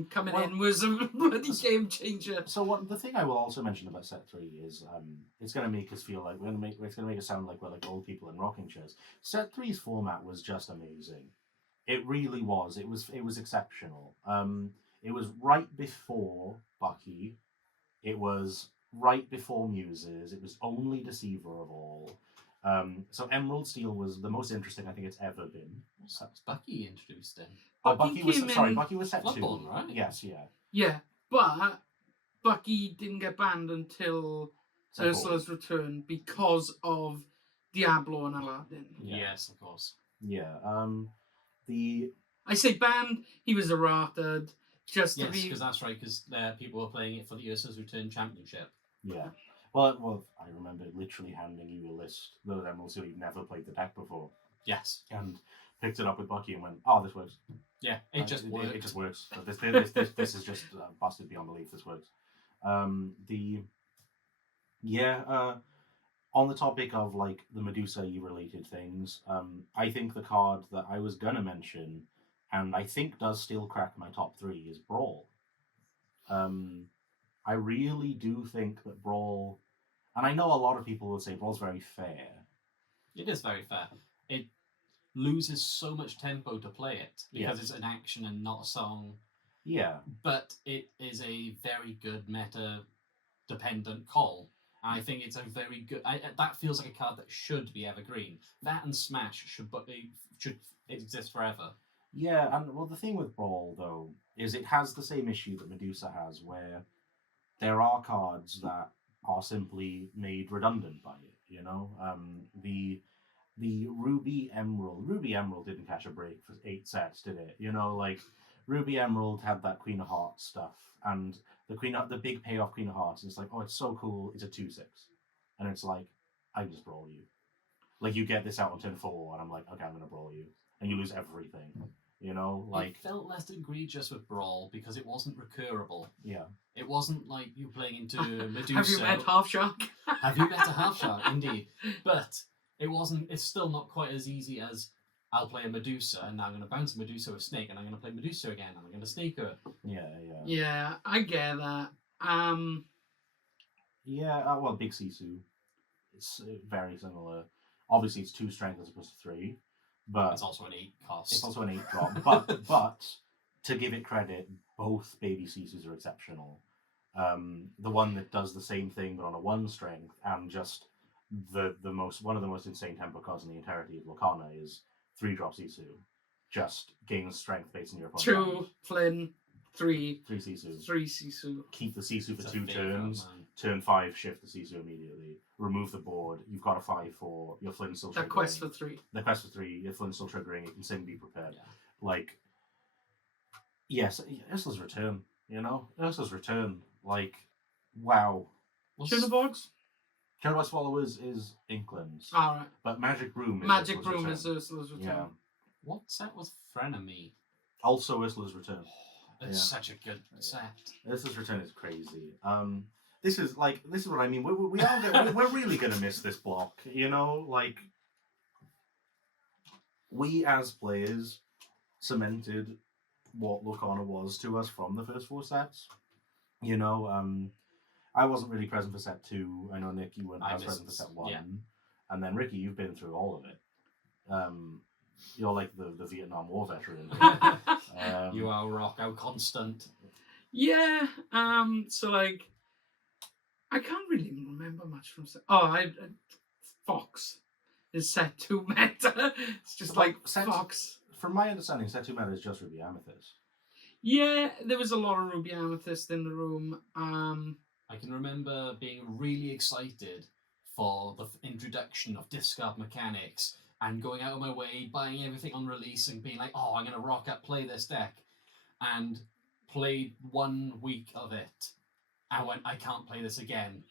coming in was a bloody game changer. So the thing I will also mention about set 3 is it's going to make us feel like it's going to make us sound like we're like old people in rocking chairs. Set 3's format was just amazing. It really was. It was exceptional. It was right before Bucky. It was right before Muses. It was only Deceiver of all. So Emerald Steel was the most interesting I think it's ever been. What's that? Was Bucky introduced in? Bucky was set 2. Bloodborne, right? Yes, yeah. Yeah, but Bucky didn't get banned until Set 4. Ursula's Return because of Diablo and Aladdin. Yeah. Yes, of course. Yeah. I say banned, he was errated. Just to Yes, be. because that's right, because people were playing it for the Ursa's Return Championship. Yeah. Well, I remember literally handing you a list of Emeralds who you've never played the deck before, Yes. and picked it up with Bucky and went, "Oh, this works." Yeah, it just worked. It just works. This is just busted beyond belief. This works. On the topic of like the Medusa related things, I think the card that I was gonna mention, and I think does still crack my top 3, is Brawl. I really do think that Brawl, and I know a lot of people would say Brawl's very fair. It is very fair. It loses so much tempo to play it because it's an action and not a song. Yeah. But it is a very good meta-dependent call. And I think it's a very good... that feels like a card that should be evergreen. That and Smash should exist forever. Yeah, and well, the thing with Brawl, though, is it has the same issue that Medusa has, where there are cards that are simply made redundant by it, you know? The Ruby Emerald didn't catch a break for 8 sets, did it? You know, like, Ruby Emerald had that Queen of Hearts stuff, and the big payoff Queen of Hearts, and it's like, oh, it's so cool, it's a 2/6. And it's like, I just brawl you. Like, you get this out on turn 4, and I'm like, okay, I'm gonna brawl you. And you lose everything. You know, like... It felt less egregious with Brawl because it wasn't recurable. Yeah. It wasn't like you playing into Medusa. Have you met Half Shark? Have you met a Half Shark? Indeed. But it's still not quite as easy as I'll play a Medusa and now I'm going to bounce a Medusa with Snake and I'm going to play Medusa again and I'm going to Snake her. Yeah. Yeah, I get that. Well, Big Sisu. It's very similar. Obviously, it's 2 strength as opposed to 3. But it's also an 8 cost. It's also an 8 drop. But to give it credit, both Baby Sisus are exceptional. The one that does the same thing but on a 1 strength and just one of the most insane tempo cards in the entirety of Lorcana is 3-drop Sisu. Just gains strength based on your opponent's 2 hand. Flynn, 3 Sisu. 3 Sisu. Keep the Sisu for It's a 2 big turns. card, man. Turn 5, shift the Sisu immediately. Remove the board. You've got a 5/4. Your Flynn's still triggering. That quest for 3. The quest for 3. Your Flynn's still triggering. It can sing Be Prepared. Yeah. Like, yes, Ursula's Return. You know, Ursula's Return. Like, wow. Chernavox? Chernavox Followers is Inklands. Alright. But Magic Broom is Magic Ursula's Broom Return. is Ursula's Return. Yeah. What set was Frenemy? Also Ursula's Return. It's such a good set. Ursula's Return is crazy. This is what I mean. We're really gonna miss this block. You know, like, we as players cemented what Lorcana was to us from the first 4 sets. You know, I wasn't really present for set 2. I know, Nick, you weren't present for set 1. Yeah. And then Ricky, you've been through all of it. You're like the Vietnam War veteran. You are rock, how constant. Yeah, so like, I can't really remember much from set. Fox is set 2 meta. It's just like Fox. From my understanding, set 2 meta is just Ruby Amethyst. Yeah, there was a lot of Ruby Amethyst in the room. I can remember being really excited for the introduction of discard mechanics and going out of my way, buying everything on release and being like, oh, I'm going to rock up, play this deck. and played 1 week of it and went, I can't play this again.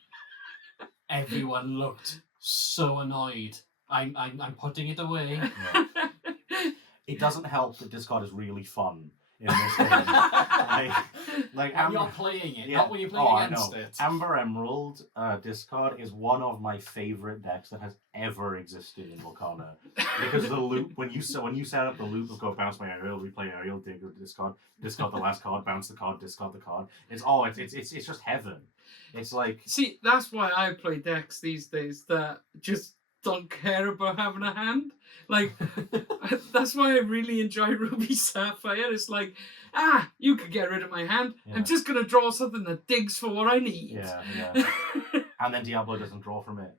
Everyone looked so annoyed. I'm putting it away. Yeah. It doesn't help that Discard is really fun in this game. like When you're playing it, yeah. not when you're playing against it. Amber Emerald Discard is one of my favorite decks that has ever existed in Volcana. Because the loop, when you set up the loop of go bounce my aerial, replay aerial, dig or discard the last card, bounce the card, discard the card. It's just heaven. It's like, see, that's why I play decks these days that just don't care about having a hand. Like, that's why I really enjoy Ruby Sapphire. It's like, you could get rid of my hand. Yeah. I'm just going to draw something that digs for what I need. yeah. And then Diablo doesn't draw from it.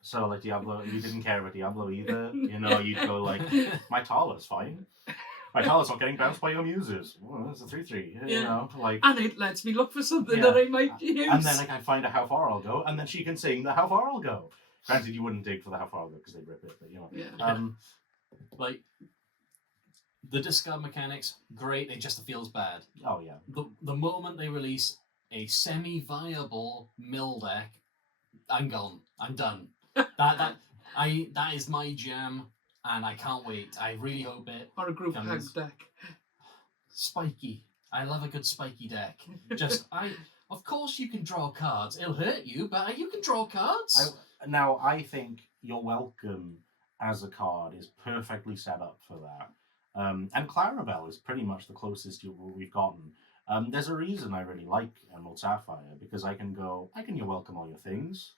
So, like, Diablo, you didn't care about Diablo either. You know, you'd go like, my Tala's fine. My Tala's not getting bounced by your muses. Well, that's a 3/3. You know, like. And it lets me look for something that I might use. And then, like, I find out how far I'll go, and then she can sing the how far I'll go. Granted, you wouldn't dig for the how far I'll go because they'd rip it, but you know. Yeah. Like, the discard mechanics, great, it just feels bad. Oh, yeah. The moment they release a semi-viable mill deck, I'm gone. I'm done. That is my jam, and I can't wait. I really hope it Or a group comes. hag deck. Spiky. I love a good spiky deck. Of course you can draw cards. It'll hurt you, but you can draw cards. Now, I think You're Welcome as a card is perfectly set up for that. And Clarabelle is pretty much the closest we've gotten. There's a reason I really like Emerald Sapphire, because I can You're Welcome all your things.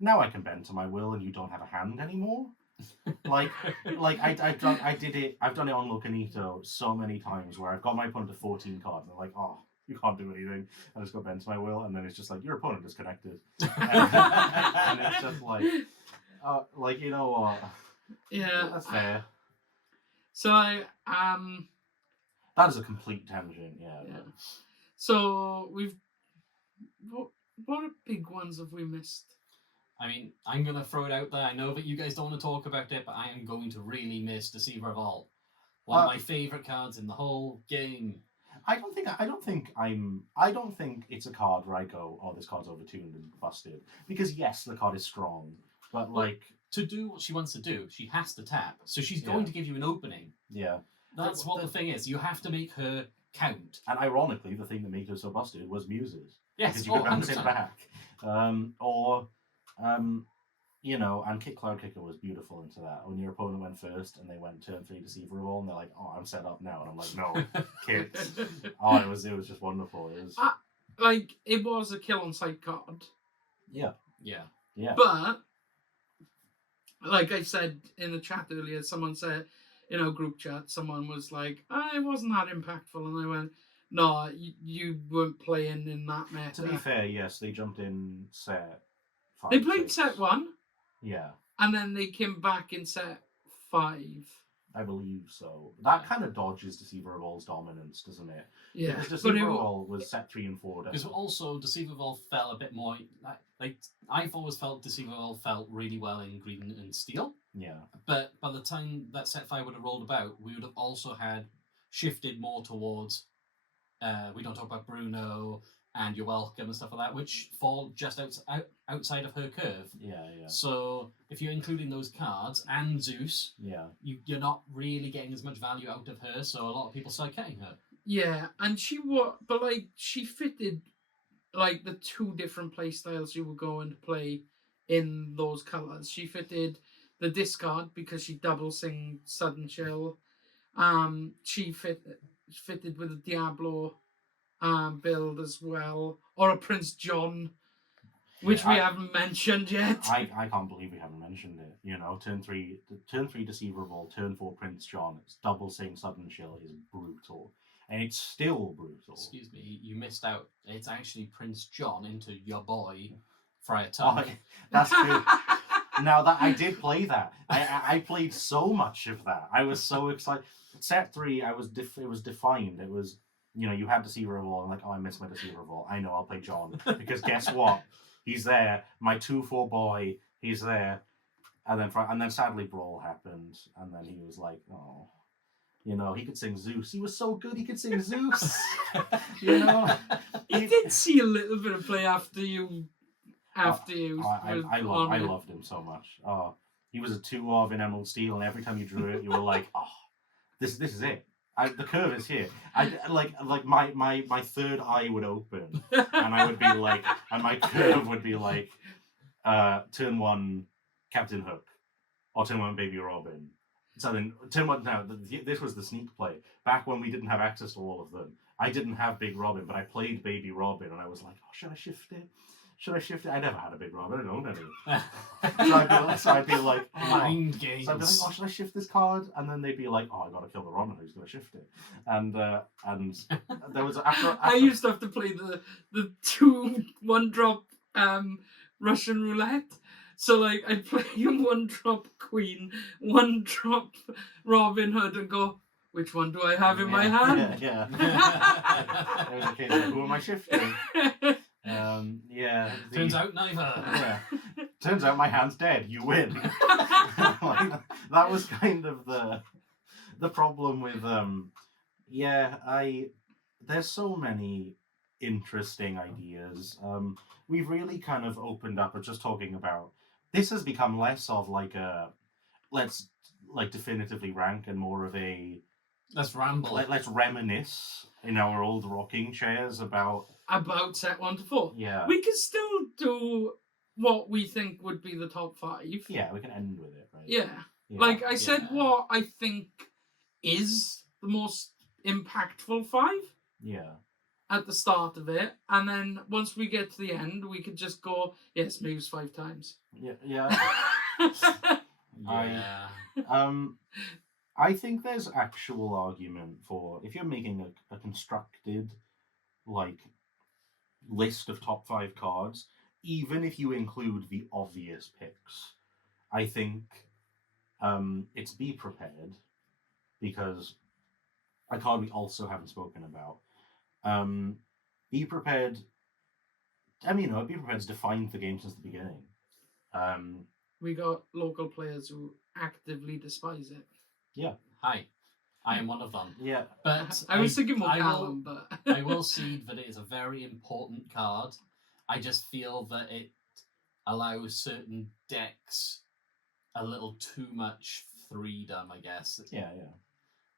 Now I can bend to my will and you don't have a hand anymore. I did it. I've done it on Locanito so many times where I've got my opponent to 14 cards and they're like, oh, you can't do anything. I just got bent to my will, and then it's just like, your opponent is connected. And it's just like, you know what? Yeah. That's fair. So That is a complete tangent, yeah. So what big ones have we missed? I mean, I'm going to throw it out there. I know that you guys don't want to talk about it, but I am going to really miss Deceiver of All. One of my favourite cards in the whole game. I don't think it's a card where I go, oh, this card's overtuned and busted. Because yes, the card is strong, but to do what she wants to do, she has to tap. So she's going to give you an opening. Yeah. That's what the thing is. You have to make her count. And ironically, the thing that made her so busted was Muses. Yes, because you could bounce it back. You know, and Cloud Kicker was beautiful into that. When your opponent went first and they went turn 3 Deceiver of All, and they're like, oh, I'm set up now. And I'm like, no, kids. Oh, it was just wonderful. It was... it was a kill on sight card. Yeah. But, like I said in the chat earlier, someone said, in a group chat, someone was like, it wasn't that impactful. And I went, no, you weren't playing in that meta. To be fair, yes, they jumped in set 5. They played set 1. Yeah. And then they came back in set 5. I believe so. That kind of dodges Deceiver of All's dominance, doesn't it? Yeah. Because Deceiver of All was set 3 and 4. Because also Deceiver of All felt a bit more like I've always felt Deceiver of All felt really well in green and steel. Yeah. But by the time that set 5 would have rolled about, we would have also had shifted more towards we don't talk about Bruno and You're Welcome and stuff like that, which fall just outside of her curve. Yeah. So if you're including those cards and Zeus, you're not really getting as much value out of her. So a lot of people start cutting her. Yeah, and she fitted like the 2 different play styles you were going to play in those colours. She fitted the discard because she double sing Sudden Chill. She fitted with a Diablo build as well, or a Prince John, which we haven't mentioned yet. I can't believe we haven't mentioned it. You know, turn 3 Deceiver of All, turn 4 Prince John. It's double sing Sudden Chill is brutal, and it's still brutal. Excuse me, you missed out. It's actually Prince John into your boy Friar Tuck. That's true. Now that I did play that, I played so much of that. I was so excited. Set 3, it was defined. It was, you know, you had Deceiver of All. I'm like, oh, I missed my Deceiver of All. I know, I'll play John because guess what? He's there. My 2/4 boy. He's there. And then sadly Brawl happened, and then he was like, oh. You know, he could sing Zeus. He was so good, he could sing Zeus. You know, He did see a little bit of play after you. I on it. loved him so much. Oh, he was a 2-of in Emerald Steel, and every time you drew it, you were like, oh, this is it. The curve is here. My third eye would open, and I would be like, and my curve would be like, turn 1 Captain Hook, or turn 1 Baby Robin. So then turn 1 now. This was the sneak play back when we didn't have access to all of them. I didn't have Big Robin, but I played Baby Robin, and I was like, oh, should I shift it? Should I shift it? I never had a Big Robin. I don't own any. So I'd be like, Mind games. So I'd be like, oh, should I shift this card? And then they'd be like, oh, I got to kill the Robin. Who's going to shift it? And there was after I used to have to play the 2 1-drop Russian roulette. So like I'd play a 1-drop Queen, 1-drop Robin Hood, and go, which one do I have in my hand? Yeah. I was okay. Who am I shifting? Turns out neither. Yeah. Turns out my hand's dead. You win. Like, that was kind of the problem with there's so many interesting ideas. We've really kind of opened up just talking about this has become less of like a let's like definitively rank and more of a let's ramble. Let's reminisce in our old rocking chairs about set 1 to 4. Yeah. We can still do what we think would be the top 5. Yeah, we can end with it, right? Yeah. Like I said, what I think is the most impactful 5. Yeah. At the start of it, and then once we get to the end, we could just go, yes, moves 5 times. Yeah. I think there's actual argument for if you're making a constructed like list of top 5 cards, even if you include the obvious picks. I think it's Be Prepared, because a card we also haven't spoken about. Be Prepared. I mean, Be Prepared's defined the game since the beginning. We got local players who actively despise it. Yeah. Hi. I am one of them. Yeah. But I was thinking more Callum, but I will cede that it is a very important card. I just feel that it allows certain decks a little too much freedom, I guess. Yeah.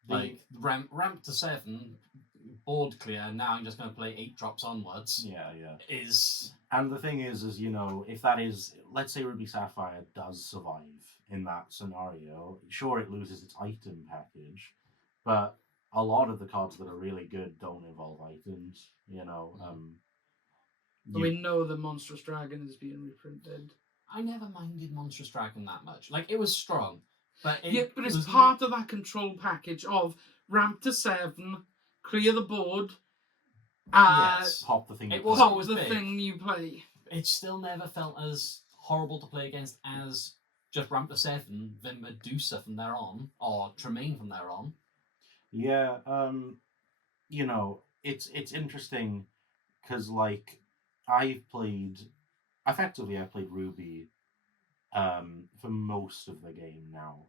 Like ramp to 7, board clear. Now I'm just going to play 8 drops onwards. Yeah. And the thing is if that is, let's say Ruby Sapphire does survive in that scenario, sure it loses its item package, but a lot of the cards that are really good don't involve items. We know the Monstrous Dragon is being reprinted. I never minded Monstrous Dragon that much. Like, it was strong. But it's part of that control package of ramp to 7, clear the board, yes, pop the thing. It was always the big. thing you play. It still never felt as horrible to play against as just ramp to 7, then Medusa from there on, or Tremaine from there on. Yeah, it's interesting because like I played Ruby for most of the game now.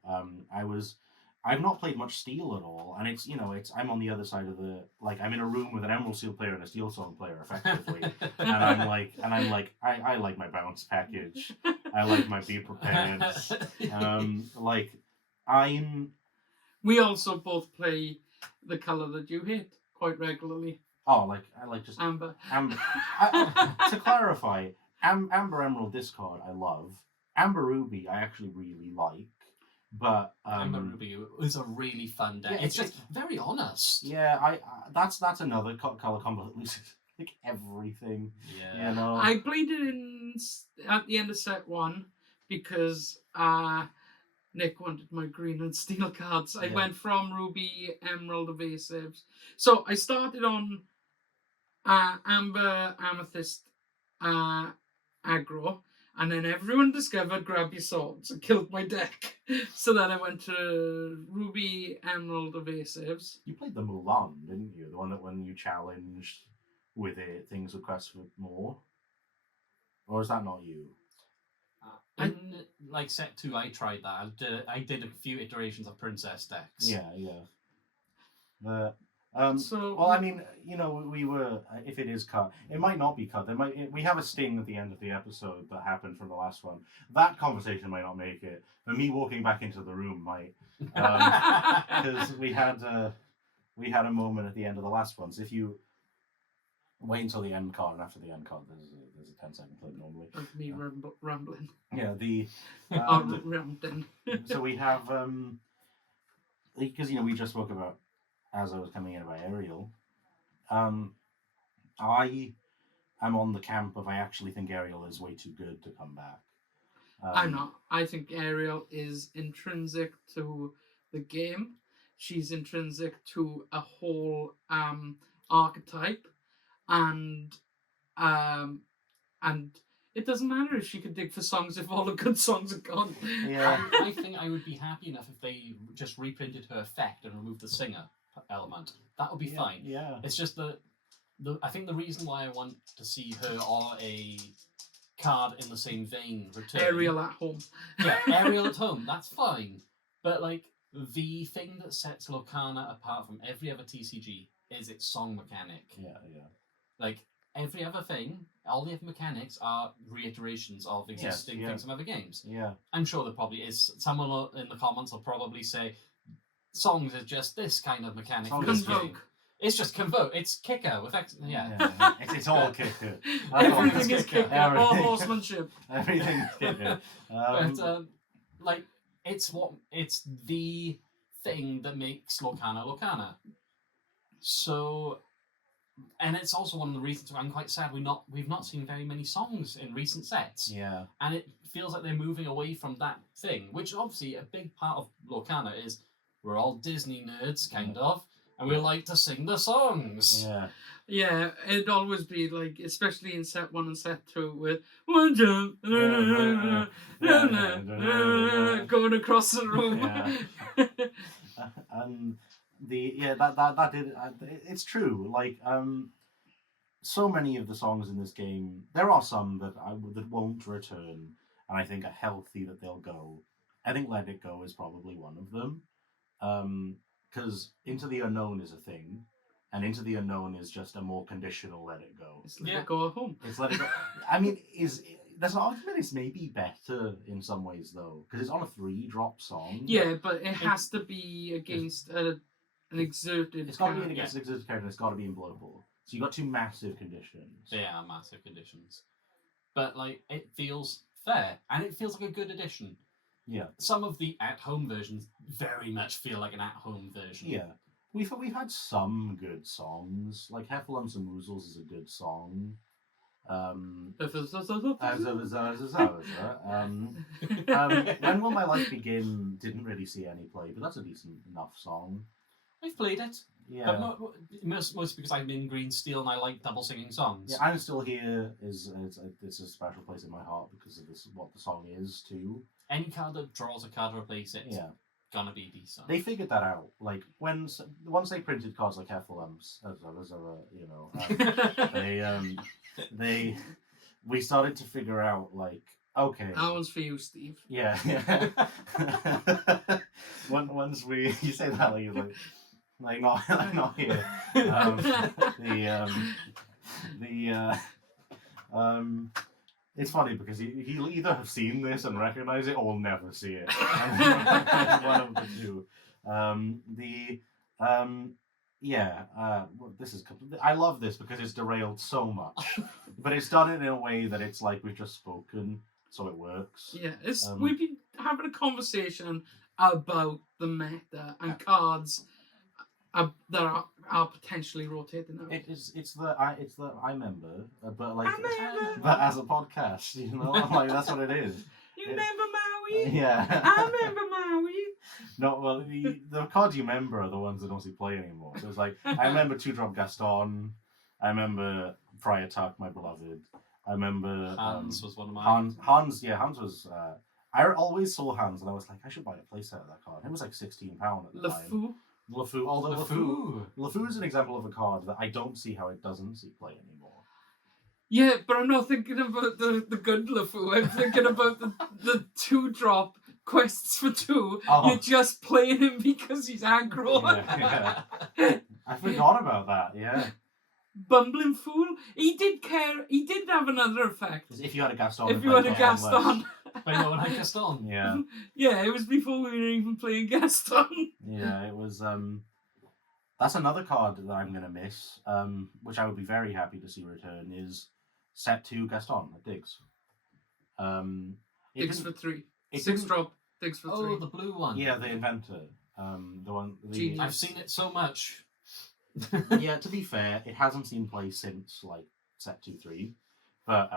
I've not played much Steel at all, and I'm on the other side of I'm in a room with an Emerald Steel player and a Steel Song player effectively, and I'm like I like my bounce package, I like my Be Prepared, We also both play the colour that you hit quite regularly. Oh, I like just Amber. To clarify, Amber Emerald discard I love. Amber Ruby I actually really like. But Amber Ruby is a really fun deck. Yeah, it's just very honest. Yeah, that's another color combo that loses like everything. Yeah, I played it at the end of set 1 because Nick wanted my green and steel cards. I went from Ruby, Emerald, Evasives. So I started on Amber, Amethyst, aggro. And then everyone discovered grab your swords and killed my deck. So then I went to Ruby, Emerald, Evasives. You played the Mulan, didn't you? The one that when you challenged with it, things would quest for more? Or is that not you? In set 2, I tried that. I did a few iterations of princess decks. Yeah. Well, So I mean, we were. If it is cut, it might not be cut. We have a sting at the end of the episode that happened from the last one. That conversation might not make it, but me walking back into the room might, because we had a moment at the end of the last one. So if you wait until the end card, and after the end card, there's a 10-second clip normally. of me rambling. Yeah, Rambling. so we have because we just spoke about as I was coming in about Ariel. I am on the camp of I actually think Ariel is way too good to come back. I'm not. I think Ariel is intrinsic to the game. She's intrinsic to a whole archetype, and it doesn't matter if she could dig for songs if all the good songs are gone. Yeah. I think I would be happy enough if they just reprinted her effect and removed the singer element. That would be fine. Yeah. It's just that I think the reason why I want to see her or a card in the same vein return. Ariel at home. Yeah, Ariel at home. That's fine. But the thing that sets Lorcana apart from every other TCG is its song mechanic. Yeah. Every other thing, all the other mechanics are reiterations of existing things from other games. Yeah. I'm sure there probably is. Someone in the comments will probably say, songs is just this kind of mechanic. Convoke. It's just convoke. It's kicker. Yeah. It's all kicker. Everything is kicker. Or Everything. horsemanship. Everything's kicker. But it's the thing that makes Lorcana. So, and it's also one of the reasons why I'm quite sad we've not seen very many songs in recent sets. Yeah. And it feels like they're moving away from that thing, which obviously a big part of Lorcana is we're all Disney nerds, kind of, and we like to sing the songs. Yeah. Yeah, it'd always be especially in set 1 and set 2 with one jump going across the room. And that did. It's true. So many of the songs in this game, there are some that won't return, and I think are healthy that they'll go. I think Let It Go is probably one of them, because Into the Unknown is a thing, and Into the Unknown is just a more conditional Let It Go. It's Let It Go at home. It's Let It Go. I mean, there's an argument it's maybe better in some ways though, because it's on a 3-drop song. Yeah, but it has to be against an exerted. It's got to be against an exerted character. It's got to be in Blood Bowl. So you got 2 massive conditions. They are massive conditions, but it feels fair and it feels like a good addition. Yeah. Some of the at-home versions very much feel like an at-home version. Yeah. We've had some good songs. Like Heffalumps and Woozles is a good song. When Will My Life Begin didn't really see any play, but that's a decent enough song. I've played it. Yeah. But mostly because I'm in Green Steel and I like double singing songs. Yeah, I'm Still Here is it's a special place in my heart because of what the song is too. Any card that draws a card to replace it, gonna be decent. They figured that out. Once they printed cards like Heffalumps, we started to figure out okay. That one's for you, Steve. Yeah. Once you say that you're not here. It's funny because he'll either have seen this and recognize it or will never see it. One of the two. This is. I love this because it's derailed so much, but it's done it in a way that it's like we've just spoken, so it works. Yeah, we've been having a conversation about the meta and cards that are potentially rotating out. It's the I remember, but as a podcast, that's what it is. You remember Maui? Yeah. I remember Maui. No, well, the cards you remember are the ones that don't see play anymore. So it's I remember 2-drop Gaston. I remember Prior Tuck, My Beloved. I remember Hans was one of mine. Hans was. I always saw Hans, and I was like, I should buy a playset of that card. It was £16 at the time. LeFou. Although LeFou is an example of a card that I don't see how it doesn't see play anymore. Yeah, but I'm not thinking about the good LeFou. I'm thinking about the 2-drop quests for 2, Oh. you're just playing him because he's aggro. Yeah. I forgot about that. Yeah. Bumbling fool. He did have another effect. If you had a Gaston. If you had a Gaston. Wait, no one had Gaston. Yeah. Yeah, it was before we were even playing Gaston. Yeah, it was. That's another card that I'm gonna miss. Which I would be very happy to see return is set 2 Gaston at Diggs. Diggs for 3. it 6 didn't- drop. Diggs for 3. Oh, the blue one. Yeah, the inventor. The one. Genius. I've seen it so much. Yeah, to be fair, it hasn't seen play since like set 2-3. But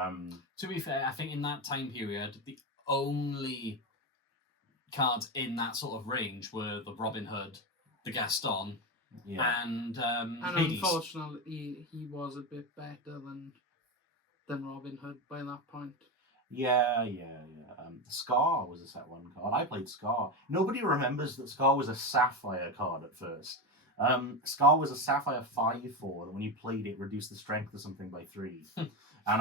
To be fair, I think in that time period, the only cards in that sort of range were the Robin Hood, the Gaston, yeah. and And Hades. unfortunately, he was a bit better than Robin Hood by that point. Yeah. Scar was a set 1 card. I played Scar. Nobody remembers that Scar was a Sapphire card at first. Scar was a Sapphire 5/4 that when you played it reduced the strength of something by 3. And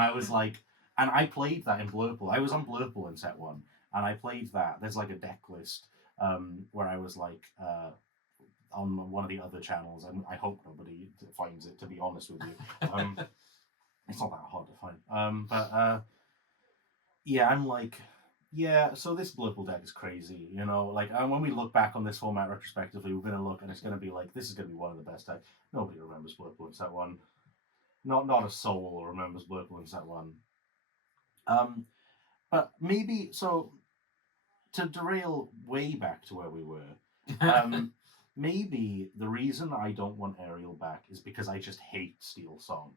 I was like, and I played that in Blurple. I was on Blurple in set 1, and I played that. There's like a deck list where I was like on one of the other channels, and I hope nobody finds it, to be honest with you. It's not that hard to find. Yeah, I'm like, yeah, so this Blurple deck is crazy, you know? Like, when we look back on this format retrospectively, we're going to look, and it's going to be like, this is going to be one of the best decks. Nobody remembers Blurple in set 1. Not a soul remembers Blurple in set 1. But maybe, so, to derail way back to where we were, maybe the reason I don't want Ariel back is because I just hate Steel Song.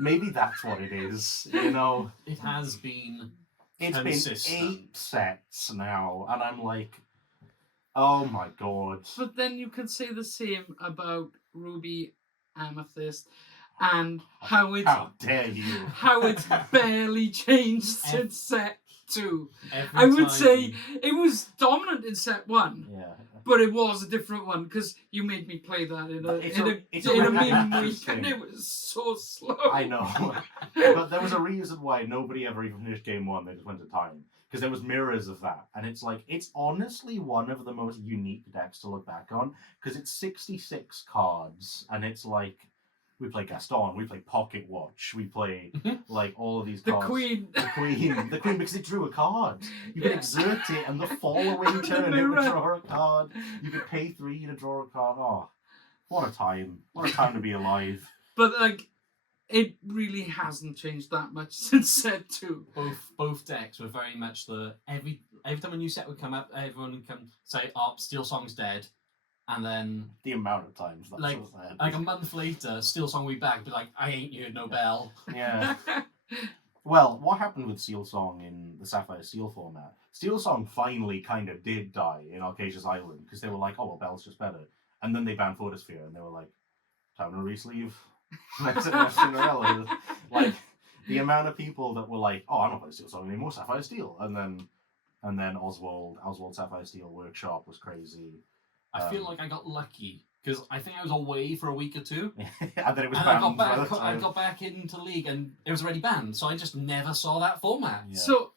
Maybe that's what it is, you know? It has been It's consistent. been 8 sets now, and I'm like, oh my god. But then you could say the same about Ruby Amethyst and how it's How dare you? barely changed since set 2. Every I would time- say it was dominant in set 1, Yeah. but it was a different one because you made me play that in It's a really meme week, interesting. and it was so slow. I know. But there was a reason why nobody ever even finished game 1, they just went to time. Because there was mirrors of that. And it's like, it's honestly one of the most unique decks to look back on. Because it's 66 cards, and it's like, we play Gaston, we play Pocket Watch, we play like all of these The cards. Queen. The Queen, because it drew a card. You could Yeah. exert it, and the following The turn it would mirror. draw a card. You could pay 3 to draw a card. Oh, what a time! What a time to be alive. But like, it really hasn't changed that much since set 2. Both decks were very much the every time a new set would come up, everyone would come say, "Oh, Steel Song's dead," and then The amount of times that's Like- so sad. like a month later, Steel Song will be back, be like, "I ain't heard no bell." Yeah. Well, what happened with Steel Song in the Sapphire Steel format? Steel Song finally kind of did die in Arcasia's Island because they were like, oh, well, Bell's just better. And then they banned Photosphere and they were like, time to resleeve. Next Cinderella. Like, the amount of people that were like, oh, I'm not playing Steel Song anymore, Sapphire Steel. And then Oswald Sapphire Steel Workshop was crazy. I feel like I got lucky because I think I was away for a week or 2, And then it was and I banned got by the back. I time. got back into League, and it was already banned, so I just never saw that format. Yeah. So,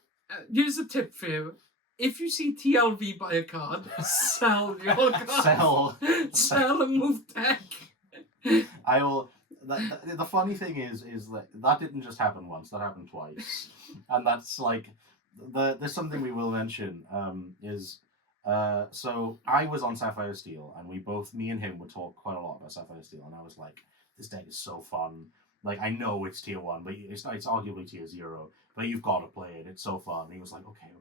here's a tip for you. If you see TLV buy a card, sell your card. Sell and move deck. I will. The funny thing is that didn't just happen once. That happened twice, and that's like there's something we will mention. So I was on Sapphire Steel, and me and him would talk quite a lot about Sapphire Steel, and I was like, this deck is so fun. Like, I know it's tier 1, but it's arguably tier 0, but you've got to play it. It's so fun. And he was like, okay.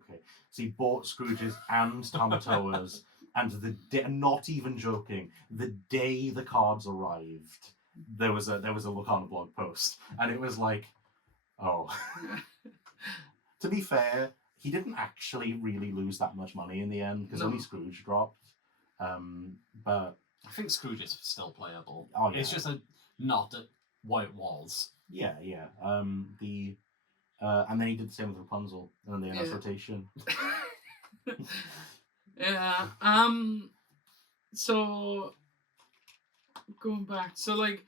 So he bought Scrooges and Tamatoas, and not even joking, the day the cards arrived, there was a look on a blog post, and it was like, oh. To be fair, he didn't actually really lose that much money in the end because No. only Scrooge dropped. But I think Scrooge is still playable. Oh, yeah. It's just not at what it was. yeah. And then he did the same with Rapunzel, and then the announced Yeah. rotation. Yeah. So going back, so like,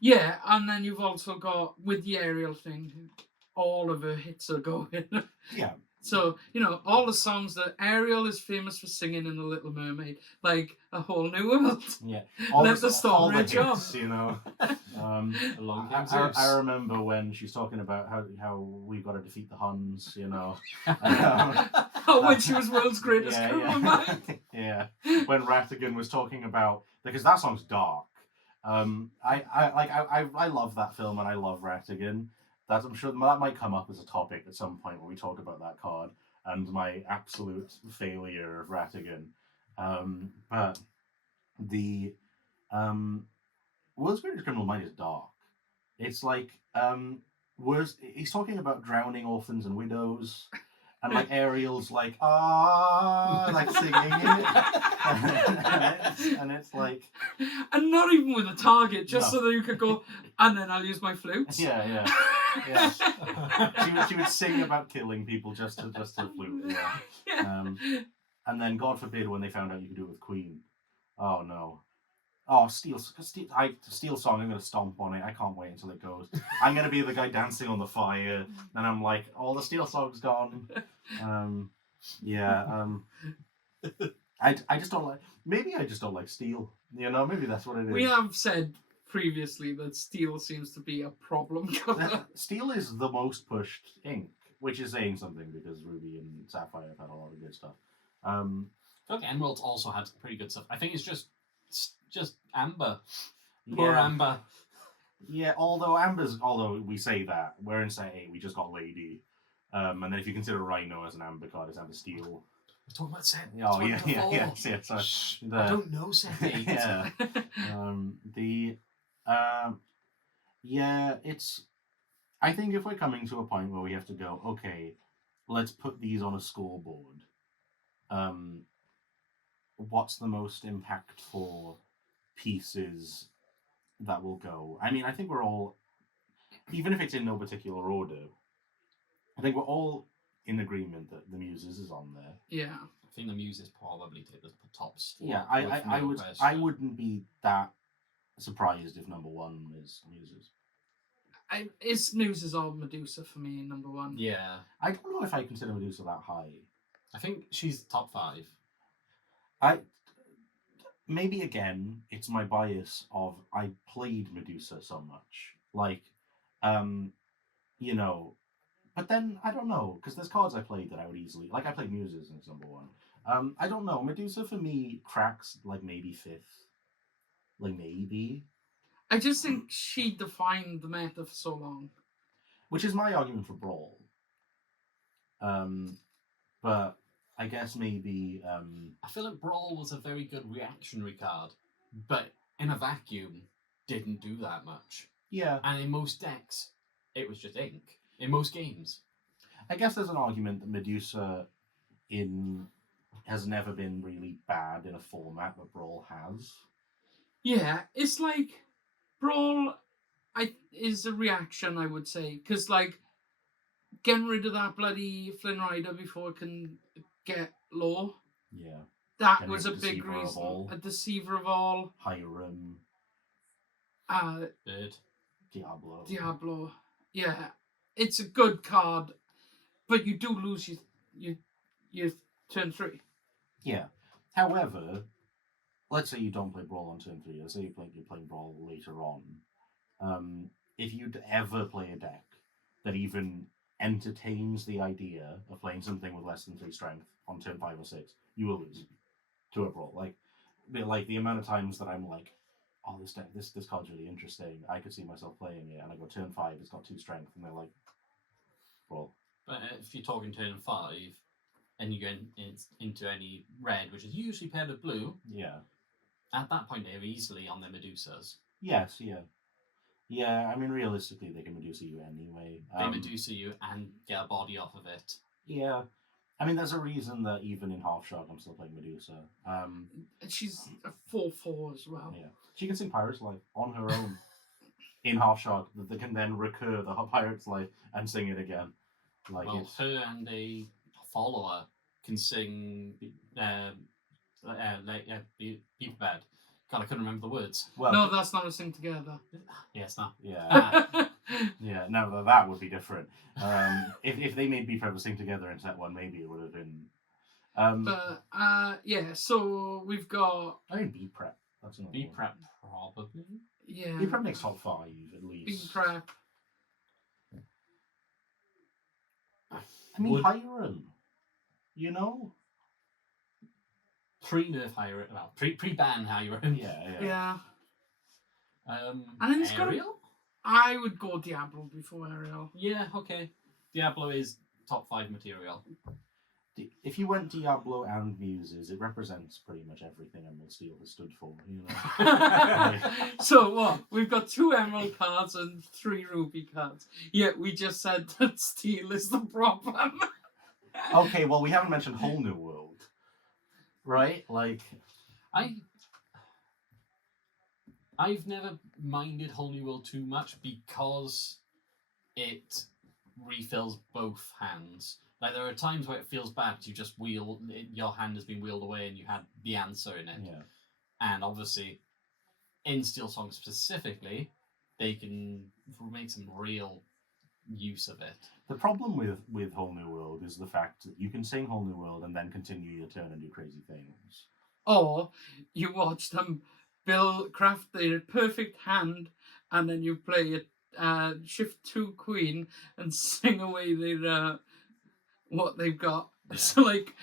yeah, and then you've also got with the aerial thing, all of her hits are going. Yeah. So, all the songs that Ariel is famous for singing in The Little Mermaid, like A Whole New World. Yeah. Let the Storm all the Rage On. hits, Along came I Zeus. remember when she's talking about how we've got to defeat the Huns, Oh, when she was world's greatest yeah, criminal yeah. mind. Yeah. When Ratigan was talking about, because that song's dark. I love that film and I love Ratigan. I'm sure that might come up as a topic at some point when we talk about that card and my absolute failure of Ratigan. But the World's Greatest Criminal Mind is dark. It's like he's talking about drowning orphans and widows, and like Ariel's like like singing it, and it's like, and not even with a target, just No. so that you could go, and then I'll use my flute. yeah. She would sing about killing people just to flute. Yeah. And then God forbid when they found out you could do it with Queen. Oh no. Oh, Steel song. I'm gonna stomp on it. I can't wait until it goes. I'm gonna be the guy dancing on the fire, and I'm like, all the Steel song's gone. I just don't like. Maybe I just don't like Steel. Maybe that's what it is. We have said previously that Steel seems to be a problem color. Steel is the most pushed ink, which is saying something because Ruby and Sapphire have had a lot of good stuff. I feel like Emerald's also had pretty good stuff. I think it's just Amber. Poor Amber. Yeah, although we say that, we're in set 8, we just got Lady. And then if you consider Rhino as an Amber card, it's Amber Steel. We're talking about set. Oh, yeah. So Shh, I don't know set 8. Yeah. It's... I think if we're coming to a point where we have to go, okay, let's put these on a scoreboard. What's the most impactful pieces that will go? I mean, I think we're all, even if it's in no particular order, I think we're all in agreement that the Muses is on there. Yeah. I think the Muses probably take the top spot. Yeah, I wouldn't be that surprised if number 1 is Muses. It's Muses or Medusa for me, number 1. Yeah. I don't know if I consider Medusa that high. I think she's top 5. Maybe again, it's my bias of I played Medusa so much. Like, but then I don't know, because there's cards I played that I would easily, like I played Muses and it's number 1. I don't know, Medusa for me cracks like maybe 5th. Like maybe. I just think she defined the meta for so long. Which is my argument for Brawl. But I guess maybe... I feel like Brawl was a very good reactionary card, but in a vacuum, didn't do that much. Yeah. And in most decks, it was just ink. In most games. I guess there's an argument that Medusa has never been really bad in a format that Brawl has. Yeah, it's like Brawl is a reaction, I would say, because like getting rid of that bloody Flynn Rider before it can get low. Yeah. That Getting was a rid of big Deceiver of reason. All. A Deceiver of All. Hiram. Bird. Diablo. Yeah. It's a good card, but you do lose your turn 3. Yeah. However, let's say you don't play Brawl on turn 3. Let's say you're playing Brawl later on. If you'd ever play a deck that even entertains the idea of playing something with less than 3 strength on turn 5 or 6, you will lose to a Brawl. Like the amount of times that I'm like, oh, this deck, this card's really interesting. I could see myself playing it, and I go turn 5, it's got 2 strength, and they're like, Brawl. But if you're talking turn 5, and you go into any red, which is usually paired with blue, Yeah. at that point they're easily on their Medusas. Yes, yeah. Yeah, I mean, realistically, they can Medusa you anyway. They Medusa you and get a body off of it. Yeah. I mean, there's a reason that even in Half Shot, I'm still playing Medusa. And she's a 4/4 as well. Yeah. She can sing Pirate's Life on her own in Half Shot, that they can then recur the Pirate's Life and sing it again. Like, well, it's... her and a follower can sing Beep Bad. God, I couldn't remember the words. Well, No, that's not a sing together. Yeah, it's not. yeah. Yeah, no, that would be different. If they made Be Prep and Sing together in set 1, maybe it would have been. But yeah, so we've got I think Be Prep. That's another Be one. Prep, probably. yeah. Be Prep makes top 5 at Be least. Prep. I mean, Would- Hiram. You know? Pre-nerf Hiram, well, pre-ban Hiram. Yeah. Yeah. And then it's got a- Ariel? I would go Diablo before Ariel. Yeah, okay. Diablo is top 5 material. If you went Diablo and Muses, it represents pretty much everything Emerald Steel has stood for, you know? So what? We've got 2 Emerald cards and 3 Ruby cards. Yet we just said that Steel is the problem. Okay, well, we haven't mentioned Whole New World. Right? Like... I've never minded Whole New World too much because it refills both hands. Like, there are times where it feels bad because you just your hand has been wheeled away and you had the answer in it. Yeah. And obviously, in Steel Song specifically, they can make some real use of it. The problem with Whole New World is the fact that you can sing Whole New World and then continue your turn and do crazy things. Or you watch them craft their perfect hand, and then you play a shift 2 Queen and sing away their what they've got. Yeah. So like,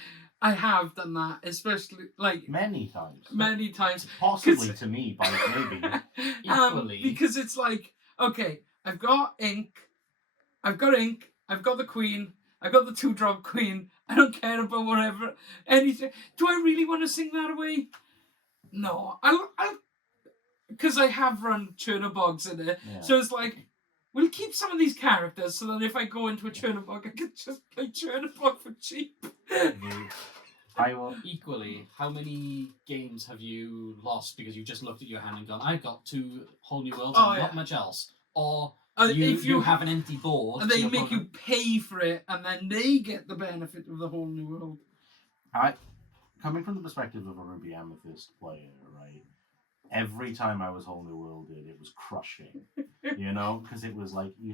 I have done that, especially like Many times. Possibly Possibly to me, by maybe. Equally. because it's like, okay, I've got ink, I've got the Queen, I've got the 2-drop Queen. I don't care about whatever anything. Do I really want to sing that away? No, I because I have run Chernobyls in it, Yeah. so it's like, we'll keep some of these characters so that if I go into a Chernobyl, I can just play Chernobyl for cheap. I will. Equally, how many games have you lost because you just looked at your hand and gone, I've got 2 Whole New Worlds and not much else? Or If you have an empty board and they to your make you opponent. pay for it, and then they get the benefit of the whole new world. Coming from the perspective of a Ruby Amethyst player, right? Every time I was Whole New Worlded, it was crushing. You know, because it was like you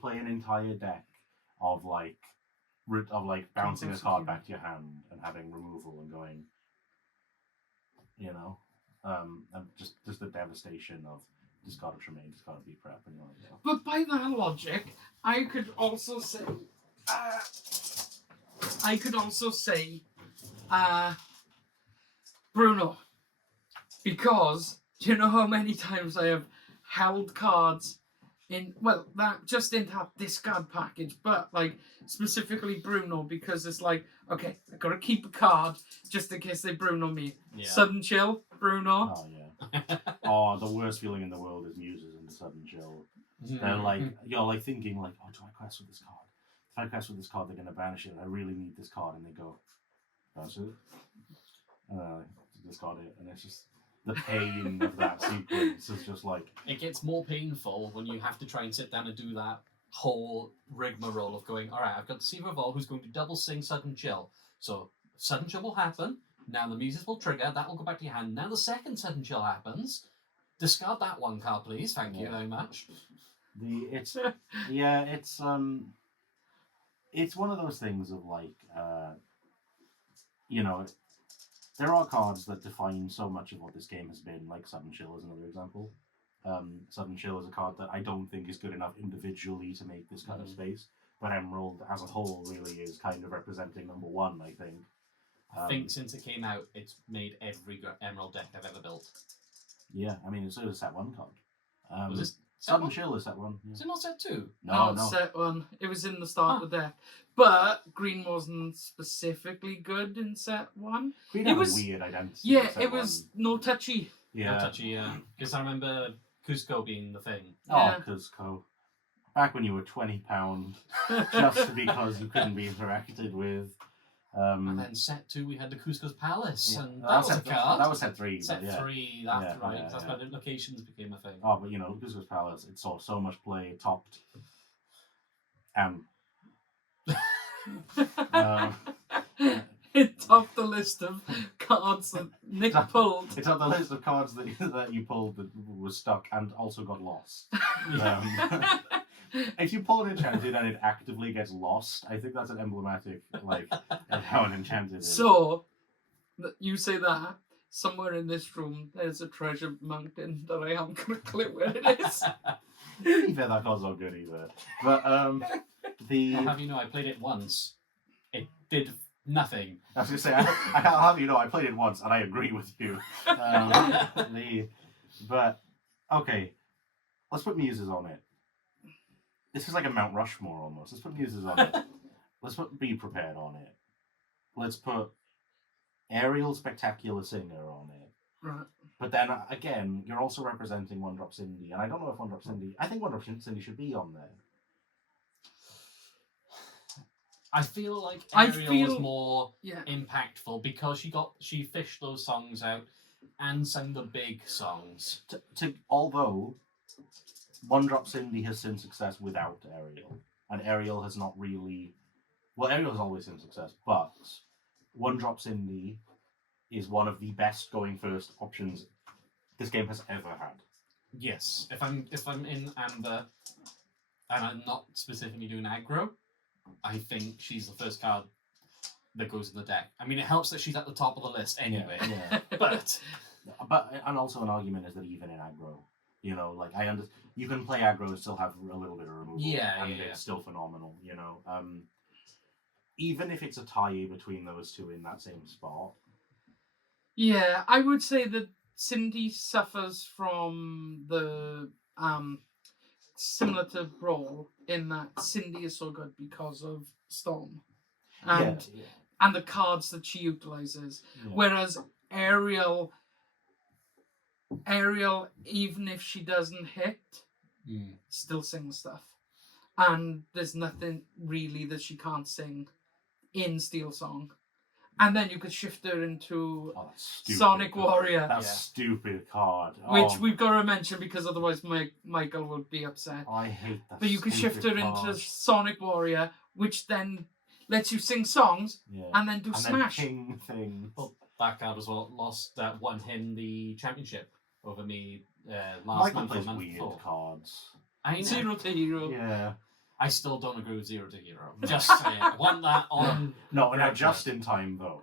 play an entire deck of bouncing a card back to your hand and having removal and going, you know, and just the devastation of discard a Tremaine, discard a Be Prep, and all that. But by that logic, I could also say, Bruno, because do you know how many times I have held cards that just didn't have discard package, but like specifically Bruno, because it's like, okay, I gotta keep a card just in case they Bruno me. Yeah. Sudden chill, Bruno. Oh yeah. Oh, the worst feeling in the world is Muses and the Sudden Chill. They're like, you're like thinking like, oh, do I quest with this card? If I quest with this card, they're gonna banish it. I really need this card, and they go, that's it. Discard it, and it's just the pain of that sequence is just like. It gets more painful when you have to try and sit down and do that whole rigmarole of going, all right, I've got Deceiver of All who's going to double sing Sudden Chill. So Sudden Chill will happen. Now the Muses will trigger. That will go back to your hand. Now the second Sudden Chill happens. Discard that one card, please. Thank you very much. It's one of those things of like, you know, there are cards that define so much of what this game has been, like Sudden Chill is another example. Sudden Chill is a card that I don't think is good enough individually to make this kind of space, but Emerald as a whole really is kind of representing number one, I think. I think since it came out, it's made every Emerald deck I've ever built. Yeah, I mean, it's a set one card. Was this Sudden Chill is set one. Yeah. Is it not set 2? No. Set one. It was in the start of the deck, but green wasn't specifically good in set one. Green It had was- a weird identity. Yeah, in set it was no touchy. one. Not Yeah. touchy, because I remember Cusco being the thing. Yeah. Oh, Cusco. Back when you were £20, just because you couldn't be interacted with. And then set 2, we had the Cusco's Palace, Yeah. and that was a set, card. that was set 3. Set but yeah. 3, that's Yeah, right. yeah, That's yeah. when locations became a thing. Oh, but you know, Cusco's Palace, it saw so much play, topped. It topped the list of cards that Nick pulled. It's on the list of cards that you pulled that was stuck and also got lost. If you pull an enchanted and it actively gets lost, I think that's an emblematic, like, of how an enchanted is. So, you say that, somewhere in this room, there's a treasure mountain that I haven't got a clue where it is. To be fair, that card's not good either. But, I'll have you know, I played it once. It did nothing. I was going to say, I'll have you know, I played it once, and I agree with you. But, okay, let's put muses on it. This is like a Mount Rushmore almost. Let's put muses on it. Let's put Be Prepared on it. Let's put Ariel Spectacular Singer on it. Right. But then, again, you're also representing One Drop Cindy, and I don't know if One Drop Cindy... I think One Drop Cindy should be on there. I feel like I Ariel was feel- more Yeah. impactful because she fished those songs out and sang the big songs. Although One Drop Cindy has seen success without Ariel, and Ariel has not really... Well, Ariel has always seen success, but One Drop Cindy is one of the best going first options this game has ever had. Yes, if I'm in Amber and I'm not specifically doing aggro, I think she's the first card that goes in the deck. I mean, it helps that she's at the top of the list anyway. Yeah. But And also an argument is that even in aggro, you know, like you can play aggro and still have a little bit of removal, and it's still phenomenal, you know. Even if it's a tie between those two in that same spot. Yeah, I would say that Cindy suffers from the similar to Brawl in that Cindy is so good because of Storm and the cards that she utilizes, whereas Ariel, even if she doesn't hit, still sings stuff, and there's nothing really that she can't sing in Steel Song. And then you could shift her into Sonic Warrior. That stupid card. Which we've got to mention because otherwise Michael would be upset. I hate that. But you could shift her into Sonic Warrior, which then lets you sing songs and then do Smash. Then king things. well, that card as well won him the championship over me last Michael month. plays or month weird before. cards. I know. 0 to Hero. Yeah. I still don't agree with 0 to Hero. Just saying. I want that on. No, just in time though.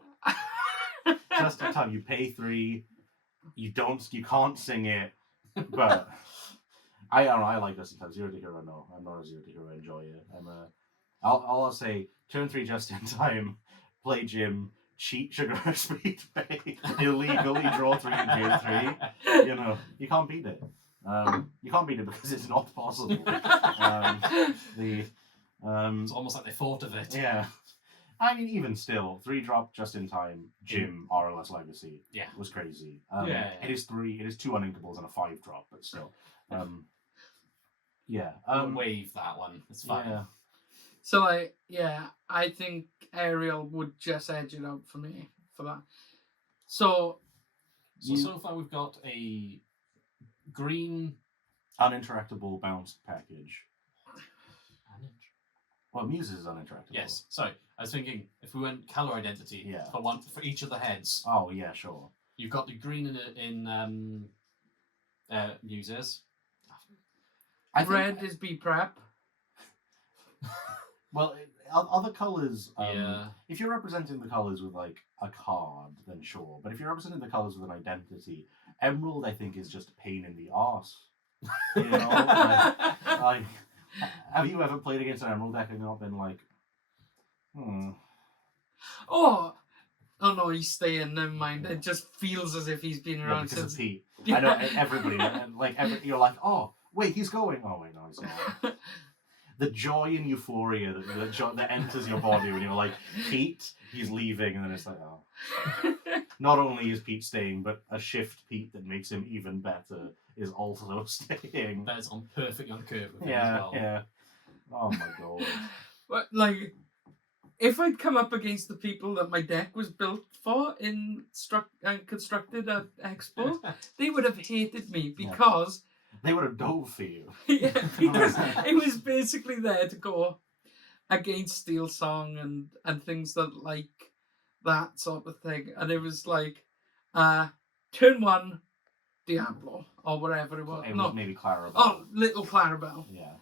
Just in time. You pay 3. You can't sing it, but I don't know. I like just in time. 0 to Hero. No, I'm not a 0 to Hero. I enjoy it. I'll say turn 3 just in time. Play Jim. Cheat Sugar Rush Speed Pay. Illegally draw 3 and gain 3. You know, you can't beat it. You can't beat it because it's not possible. It's almost like they thought of it. Yeah. I mean, even still, 3-drop just in time, Jim, RLS Legacy. Yeah. Was crazy. It is 2 uninkables and a 5-drop, but still. We'll waive that one. It's fine. Yeah. So, I think Ariel would just edge it out for me for that. So far we've got a green Uninteractable bounced package. Well, Muse is uninteractable. Yes. Sorry, I was thinking if we went color identity for each of the heads. Oh yeah, sure. You've got the green in Muses. Red is B Prep. Well, other colours. Yeah. If you're representing the colours with like a card, then sure. But if you're representing the colours with an identity, Emerald, I think, is just a pain in the arse. You know, like, have you ever played against an Emerald deck and not been like, Oh no, he's staying. Never mind. It just feels as if he's been around because since. of Pete. I know everybody, you're like, oh wait, he's going. Oh wait, no, he's not. The joy and euphoria that enters your body when you're like, Pete, he's leaving, and then it's like, oh. Not only is Pete staying, but a shift Pete that makes him even better is also staying. That is perfectly on curve with him as well. Yeah. Oh my god. But like, if I'd come up against the people that my deck was built for constructed at Expo, they would have hated me because they would have dove for you. Yeah, because it was basically there to go against Steel Song and things that like that sort of thing, and it was like turn 1 Diablo or whatever it was. It was maybe Clarabelle. Oh, Little Clarabelle. Yeah.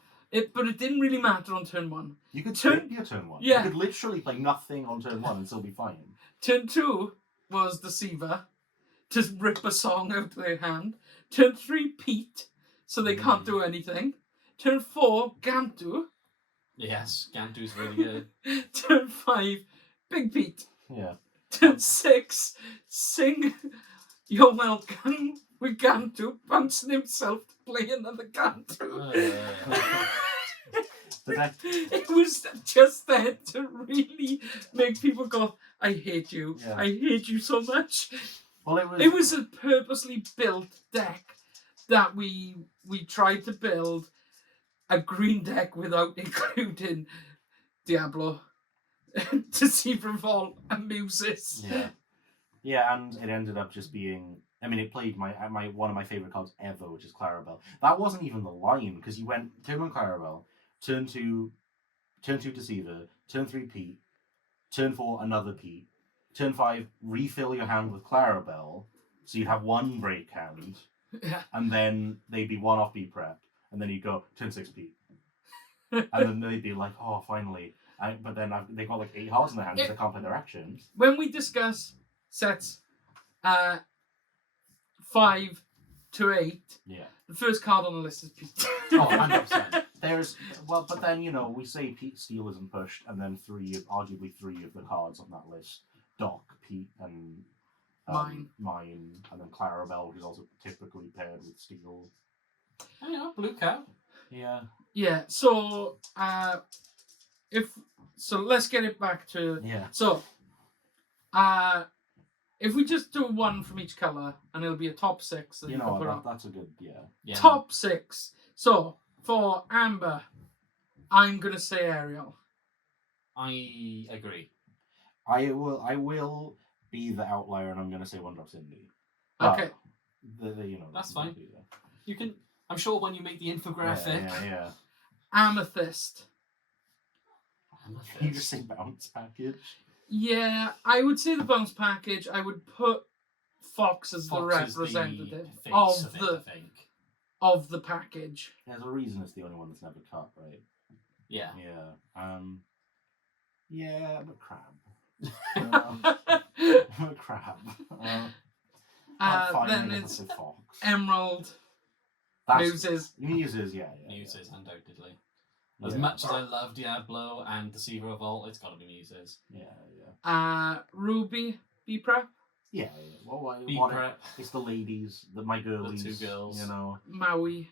But it didn't really matter on turn 1. You could Turn- skip your turn 1. Yeah. You could literally play nothing on turn 1 and still be fine. Turn 2 was Deceiver, to rip a song out of their hand. Turn 3, Pete, so they can't do anything. Turn 4, Gantu. Yes, Gantu's really good. Turn 5, Big Pete. Yeah. Turn 6, Sing You're Welcome with Gantu, bouncing himself to play another Gantu. The deck, It was just there to really make people go, I hate you. Yeah. I hate you so much. well, It was a purposely built deck that we tried to build a green deck without including Diablo, Deceiver Vault, and Muses. Yeah. Yeah, and it ended up just being. I mean, it played my one of my favorite cards ever, which is Clarabelle. That wasn't even the line because you went turn 1 Clarabelle, turn 2 Deceiver, turn 3 Pete, turn 4 another Pete, turn 5 refill your hand with Clarabelle, so you'd have 1 break hand, Yeah. and then they'd be 1 off B prep, and then you'd go turn 6 Pete, and then they'd be like, oh, finally. But then they've got like 8 hearts in their hand because they can't play their actions. When we discuss sets 5 to 8, Yeah. the first card on the list is Pete. Oh, 100%. But then, we say Pete Steele isn't pushed, and then arguably three of the cards on that list, Doc, Pete, and mine, and then Clarabelle, which is also typically paired with Steele. Oh, yeah, Blue Cow. Yeah. Yeah, so let's get it back to So if we just do 1 from each colour and it'll be a top 6 that you can put on. That's a good Yeah. Top 6. So for Amber, I'm gonna say Ariel. I agree. I will be the outlier, and I'm gonna say One Drop Cindy. Okay. That's fine. You can. I'm sure when you make the infographic. Yeah. Amethyst. You just say bounce package. Yeah, I would say the bounce package. I would put Fox as the Fox is representative the face of it, the I think. of the package. There's a reason it's the only one that's never cut, right? Yeah. Yeah. Yeah, but crab. Crab. Then it's Fox. Emerald. Muses. Muses, yeah. Muses, undoubtedly. As much as I love Diablo and Deceiver Vault, it's got to be Muses. Yeah. Ruby. B-Prep. Yeah. Well, B-Prep. it's the ladies, my girlies. The 2 girls. Maui.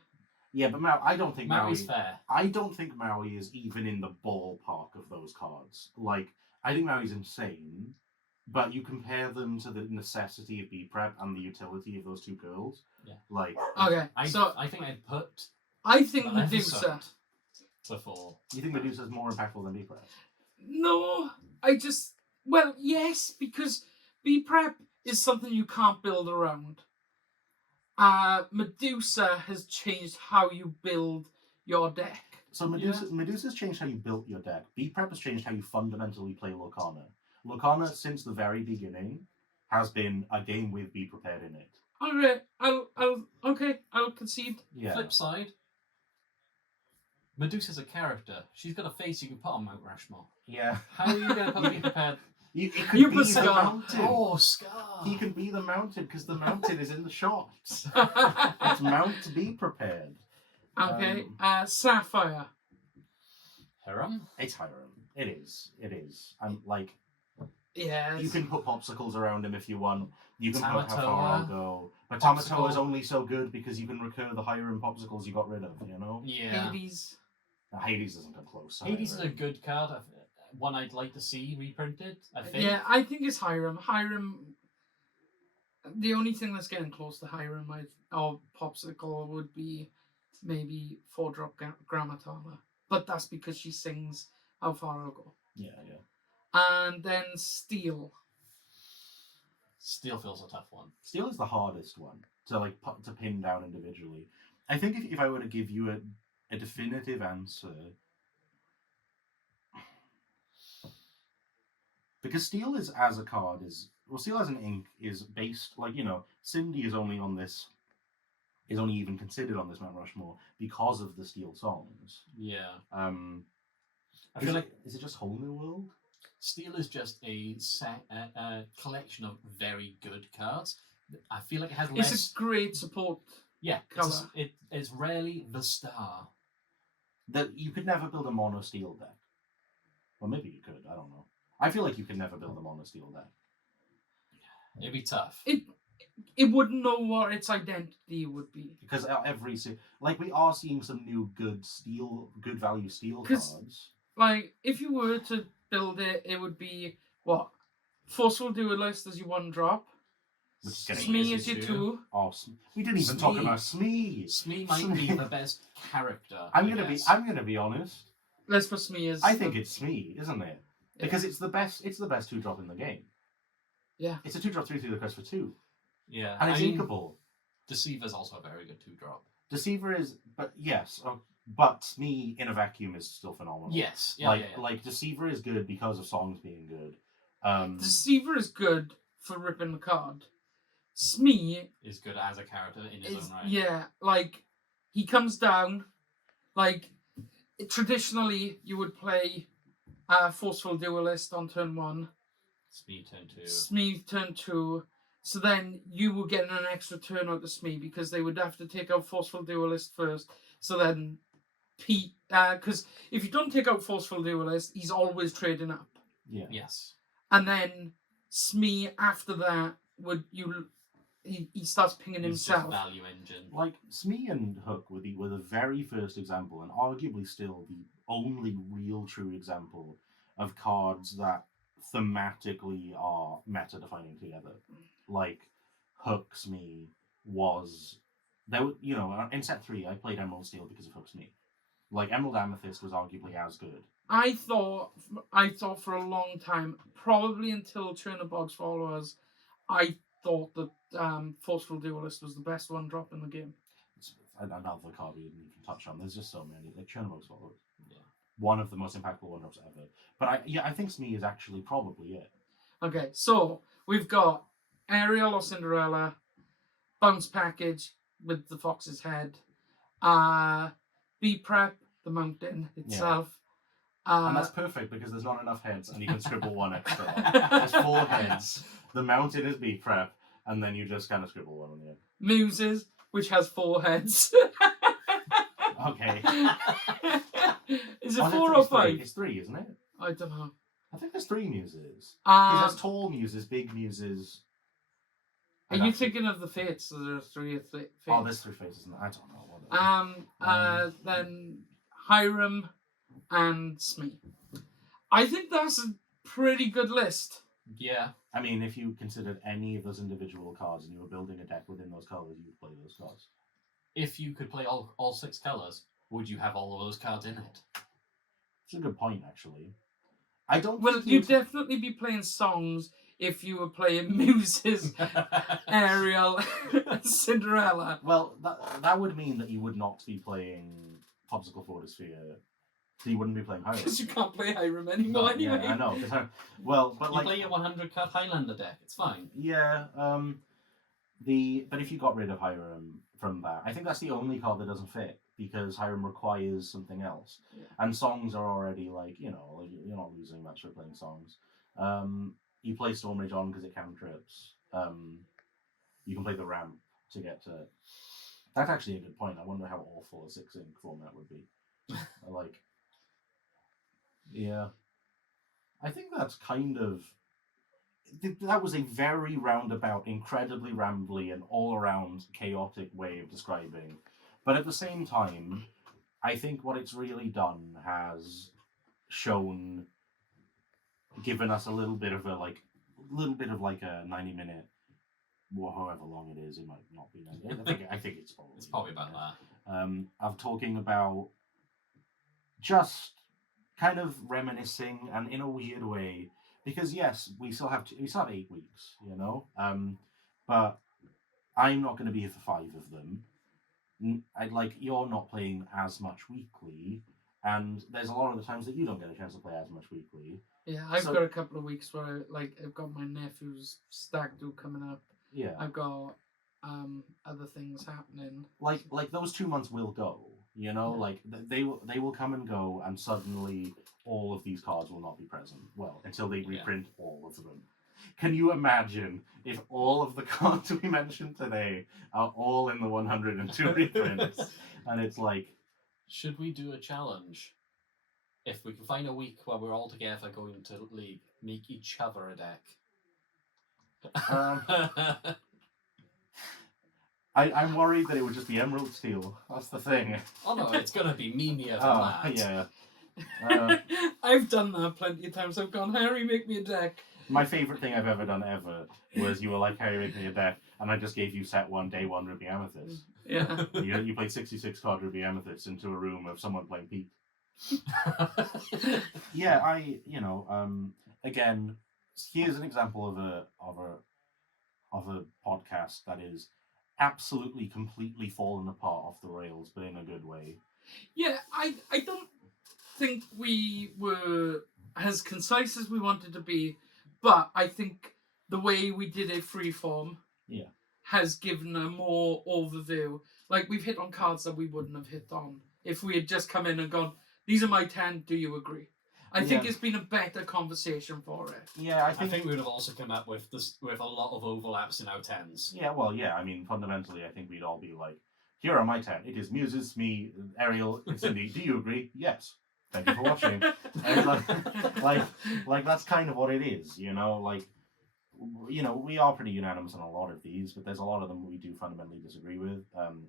Yeah, but I don't think Maui's fair. I don't think Maui is even in the ballpark of those cards. Like, I think Maui's insane, but you compare them to the necessity of B-Prep and the utility of those 2 girls. Yeah. Like, okay, I think I'd put. I think Maleficent Medusa. Before. You think Medusa's more impactful than B-Prep? No, well, yes, because B-Prep is something you can't build around. Medusa has changed how you build your deck. So Medusa's changed how you built your deck. B-Prep has changed how you fundamentally play Lorcana. Lorcana, since the very beginning, has been a game with Be Prepared in it. Alright, I'll concede. Yeah. Flip side, Medusa's a character. She's got a face you can put on Mount Rushmore. Yeah. How are you going to put Be Prepared? You could You be put the Scar. mountain. Oh, Scar. He can be the mountain because the mountain is in the shots. It's Mount to Be Prepared. Okay, Sapphire. Hiram? It's Hiram. It is. I'm like, Yes. you can put popsicles around him if you want. You can put how Tamatoa. far I'll go. But Tamatoa is only so good because you can recur the Hiram popsicles you got rid of, Yeah. Hades. Hades doesn't come close. Hades is a good card. One I'd like to see reprinted, I think. Yeah, I think it's Hiram. The only thing that's getting close to Hiram or Popsicle would be maybe 4-drop Grammatala. But that's because she sings How Far I'll Go. Yeah. And then Steel. Steel feels a tough one. Steel is the hardest one to pin down individually. I think if I were to give you a definitive answer, because Steel is as a card Steel as an ink is based Cindy is only on this is only even considered on this Mount Rushmore because of the Steel songs. Yeah. I feel like is it just Whole New World? Steel is just a collection of very good cards. I feel like it has less. It's a great support. Yeah, colour. it's rarely the star. That you could never build a mono Steel deck. Well, maybe you could. I don't know. I feel like you could never build a mono Steel deck. It'd be tough. It wouldn't know what its identity would be. Because we are seeing some new good value Steel cards. Like, if you were to build it, it would be what? Forceful Duelist as your 1-drop. Smee is your 2. Oh, we didn't even talk about Smee. Smee might be the best character. I'm gonna be honest. Let's put Smee as. I think it's Smee, isn't it? Because it's the best 2-drop in the game. Yeah. It's a 2-drop 3/3 that goes for 2. Yeah. And it's inkable. Deceiver's also a very good 2-drop. Deceiver is, but Smee in a vacuum is still phenomenal. Yes. Like Deceiver is good because of songs being good. Deceiver is good for ripping the card. Smee is good as a character in his own right. Yeah, like he comes down. Like traditionally, you would play Forceful Duelist on turn 1. Smee turn 2. Smee turn 2. So then you were getting an extra turn out of Smee because they would have to take out Forceful Duelist first. So then because if you don't take out Forceful Duelist, he's always trading up. Yeah. Yes. And then Smee after that he starts pinging himself. Value engine. Like Smee and Hook were the very first example, and arguably still the only real true example of cards that thematically are meta defining together. Like Hook Smee was there. In set 3, I played Emerald Steel because of Hook Smee. Like Emerald Amethyst was arguably as good. I thought for a long time, probably until Chernobog's Followers, I thought that Forceful Duelist was the best 1-drop in the game. It's another card we didn't even touch on. There's just so many. Like Chernobog's Followers. Yeah. One of the most impactful 1-drops ever. But I think Smee is actually probably it. Okay, so we've got Ariel or Cinderella, Bounce Package with the fox's head, B-Prep, the mountain itself. Yeah. And that's perfect because there's not enough heads and you can scribble one extra on. There's 4 heads. The mountain is B-Prep, and then you just kind of scribble one on the end. Muses, which has 4 heads. Okay. Is it 4 or 5? It's 3, isn't it? I don't know. I think there's 3 muses. Because there's tall muses, big muses. Are you thinking of the fates? So there are 3 fates. Oh, there's 3 fates, isn't there? I don't know. Then Hiram and Smee. I think that's a pretty good list. Yeah. I mean, if you considered any of those individual cards and you were building a deck within those colours, you would play those cards. If you could play all 6 colours, would you have all of those cards in it? It's a good point, actually. I don't. Well, you'd definitely be playing songs if you were playing Muses, Ariel, Cinderella. Well, that would mean that you would not be playing Popsicle Fortisphere. So you wouldn't be playing Hiram. Because you can't play Hiram anymore anyway. Yeah, I know. You play your 100-card Highlander deck. It's fine. Yeah. But if you got rid of Hiram from that, I think that's the only card that doesn't fit because Hiram requires something else, and songs are already you're not losing much for playing songs. You play Stormrage on because it cantrips. You can play the ramp to get to. That's actually a good point. I wonder how awful a 6-ink format would be. Yeah. I think that's kind of. That was a very roundabout, incredibly rambly, and all-around chaotic way of describing. But at the same time, I think what it's really done has given us a little bit of a 90-minute, however long it is. It might not be 90. I think it's probably. It's probably about that. Of talking about just kind of reminiscing, and in a weird way. Because yes, we still have 8 weeks, but I'm not going to be here for 5 of them. You're not playing as much weekly, and there's a lot of the times that you don't get a chance to play as much weekly. Yeah, I've got a couple of weeks where I've got my nephew's stag do coming up. Yeah, I've got other things happening. Like those 2 months will go. You know, Yeah. like they will come and go, and suddenly all of these cards will not be present. Well, until they reprint all of them. Can you imagine if all of the cards we mentioned today are all in the 102 reprints, and it's like, Should we do a challenge? If we can find a week where we're all together going to League, make each other a deck. I'm worried that it would just be Emerald Steel. That's the thing. Oh no, it's gonna be meanier than that. Yeah. I've done that plenty of times. I've gone, Harry, make me a deck. My favourite thing I've ever done ever was you were like, Harry, make me a deck, and I just gave you set 1, day 1 Ruby Amethyst. Yeah. You played 66 card Ruby Amethyst into a room of someone playing Pete. Yeah, again, here's an example of a podcast that is absolutely completely fallen apart off the rails, but in a good way. Yeah, I don't think we were as concise as we wanted to be, but I think the way we did it freeform has given a more overview. Like, we've hit on cards that we wouldn't have hit on if we had just come in and gone, these are my 10, do you agree? I think it's been a better conversation for it. Yeah, I think we would have also come up with a lot of overlaps in our 10s. Yeah, well, yeah, I mean, fundamentally, I think we'd all be like, here are my 10. It is Muses, me, Ariel, and Cindy. Do you agree? Yes. Thank you for watching. And like that's kind of what it is, you know? Like, you know, we are pretty unanimous on a lot of these, but there's a lot of them we do fundamentally disagree with.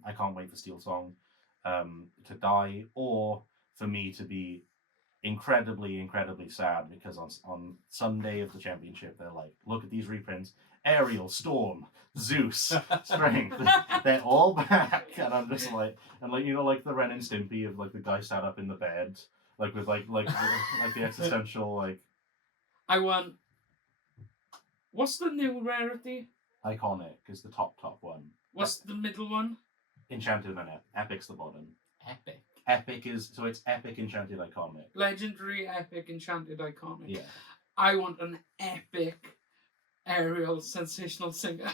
I can't wait for Steel Song to die, or for me to be incredibly sad because on Sunday of the championship they're like, look at these reprints, Ariel, Storm, Zeus, Strength, they're all back, and I'm just like, and like, you know, like the Ren and Stimpy of like the guy sat up in the bed, like with like the existential, like, I want, what's the new rarity? Iconic is the top one. What's the middle one? Enchanted and Epic's the bottom. Epic. It's Epic, Enchanted, Iconic. Legendary, epic, enchanted, iconic. Yeah. I want an epic Ariel sensational singer.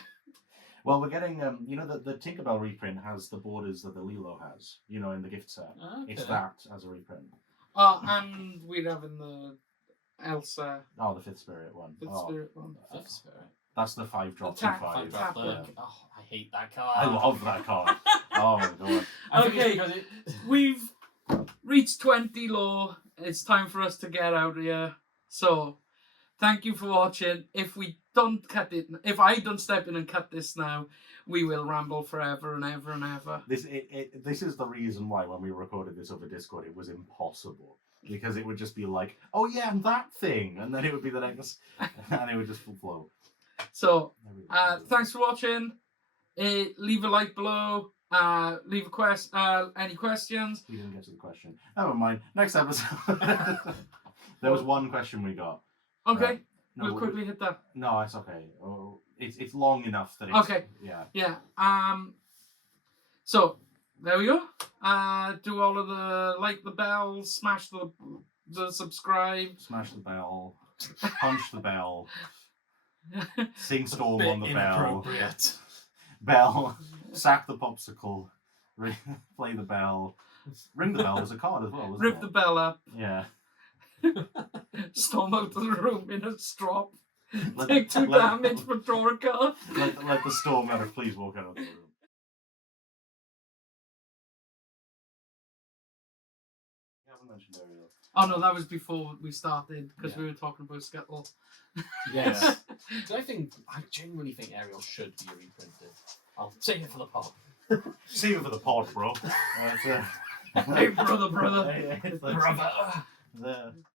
Well, we're getting you know, the Tinkerbell reprint has the borders that the Lilo has, you know, in the gift set. Okay. It's that as a reprint. And we're having the Elsa Oh, the Fifth Spirit one. Fifth Oh, Spirit one. Fifth Spirit. that's the 5-drop Attack, 2/5. Five drop Yeah. Lurk. Oh, I hate that card. I love that card. Oh my god. I think it's Okay. because We've reached 20 low. It's time for us to get out of here. So, thank you for watching. If we don't cut it, if I don't step in and cut this now, we will ramble forever and ever and ever. This is the reason why when we recorded this over Discord it was impossible. Because it would just be like, oh yeah, and that thing, and then it would be the next, and it would just flow. So, thanks for watching. Leave a like below. Leave any questions. We didn't get to the question. Never mind. Next episode. There was one question we got. Okay, No, we'll quickly hit that. No, it's okay. Oh, it's long enough that it's... Okay. Yeah. Yeah. So there we go. Do all of the like the bell, smash the subscribe. Smash the bell. Punch the bell. Sing Storm bit on the bell. inappropriate. Bell. Sack the popsicle. Play the bell. Ring the bell was a card as well, wasn't Rip it? the bell up. Yeah. Storm out of the room in a strop. Let- Take 2 let- damage but draw a card. Let the storm matter, please walk out of the room. You haven't mentioned Ariel. Oh no, that was before we started because Yeah. we were talking about Scuttle. Yes. So I genuinely think Ariel should be reprinted. I'll save it for the pod. Save it for the pod, bro. Hey, brother. It's like- Brother. the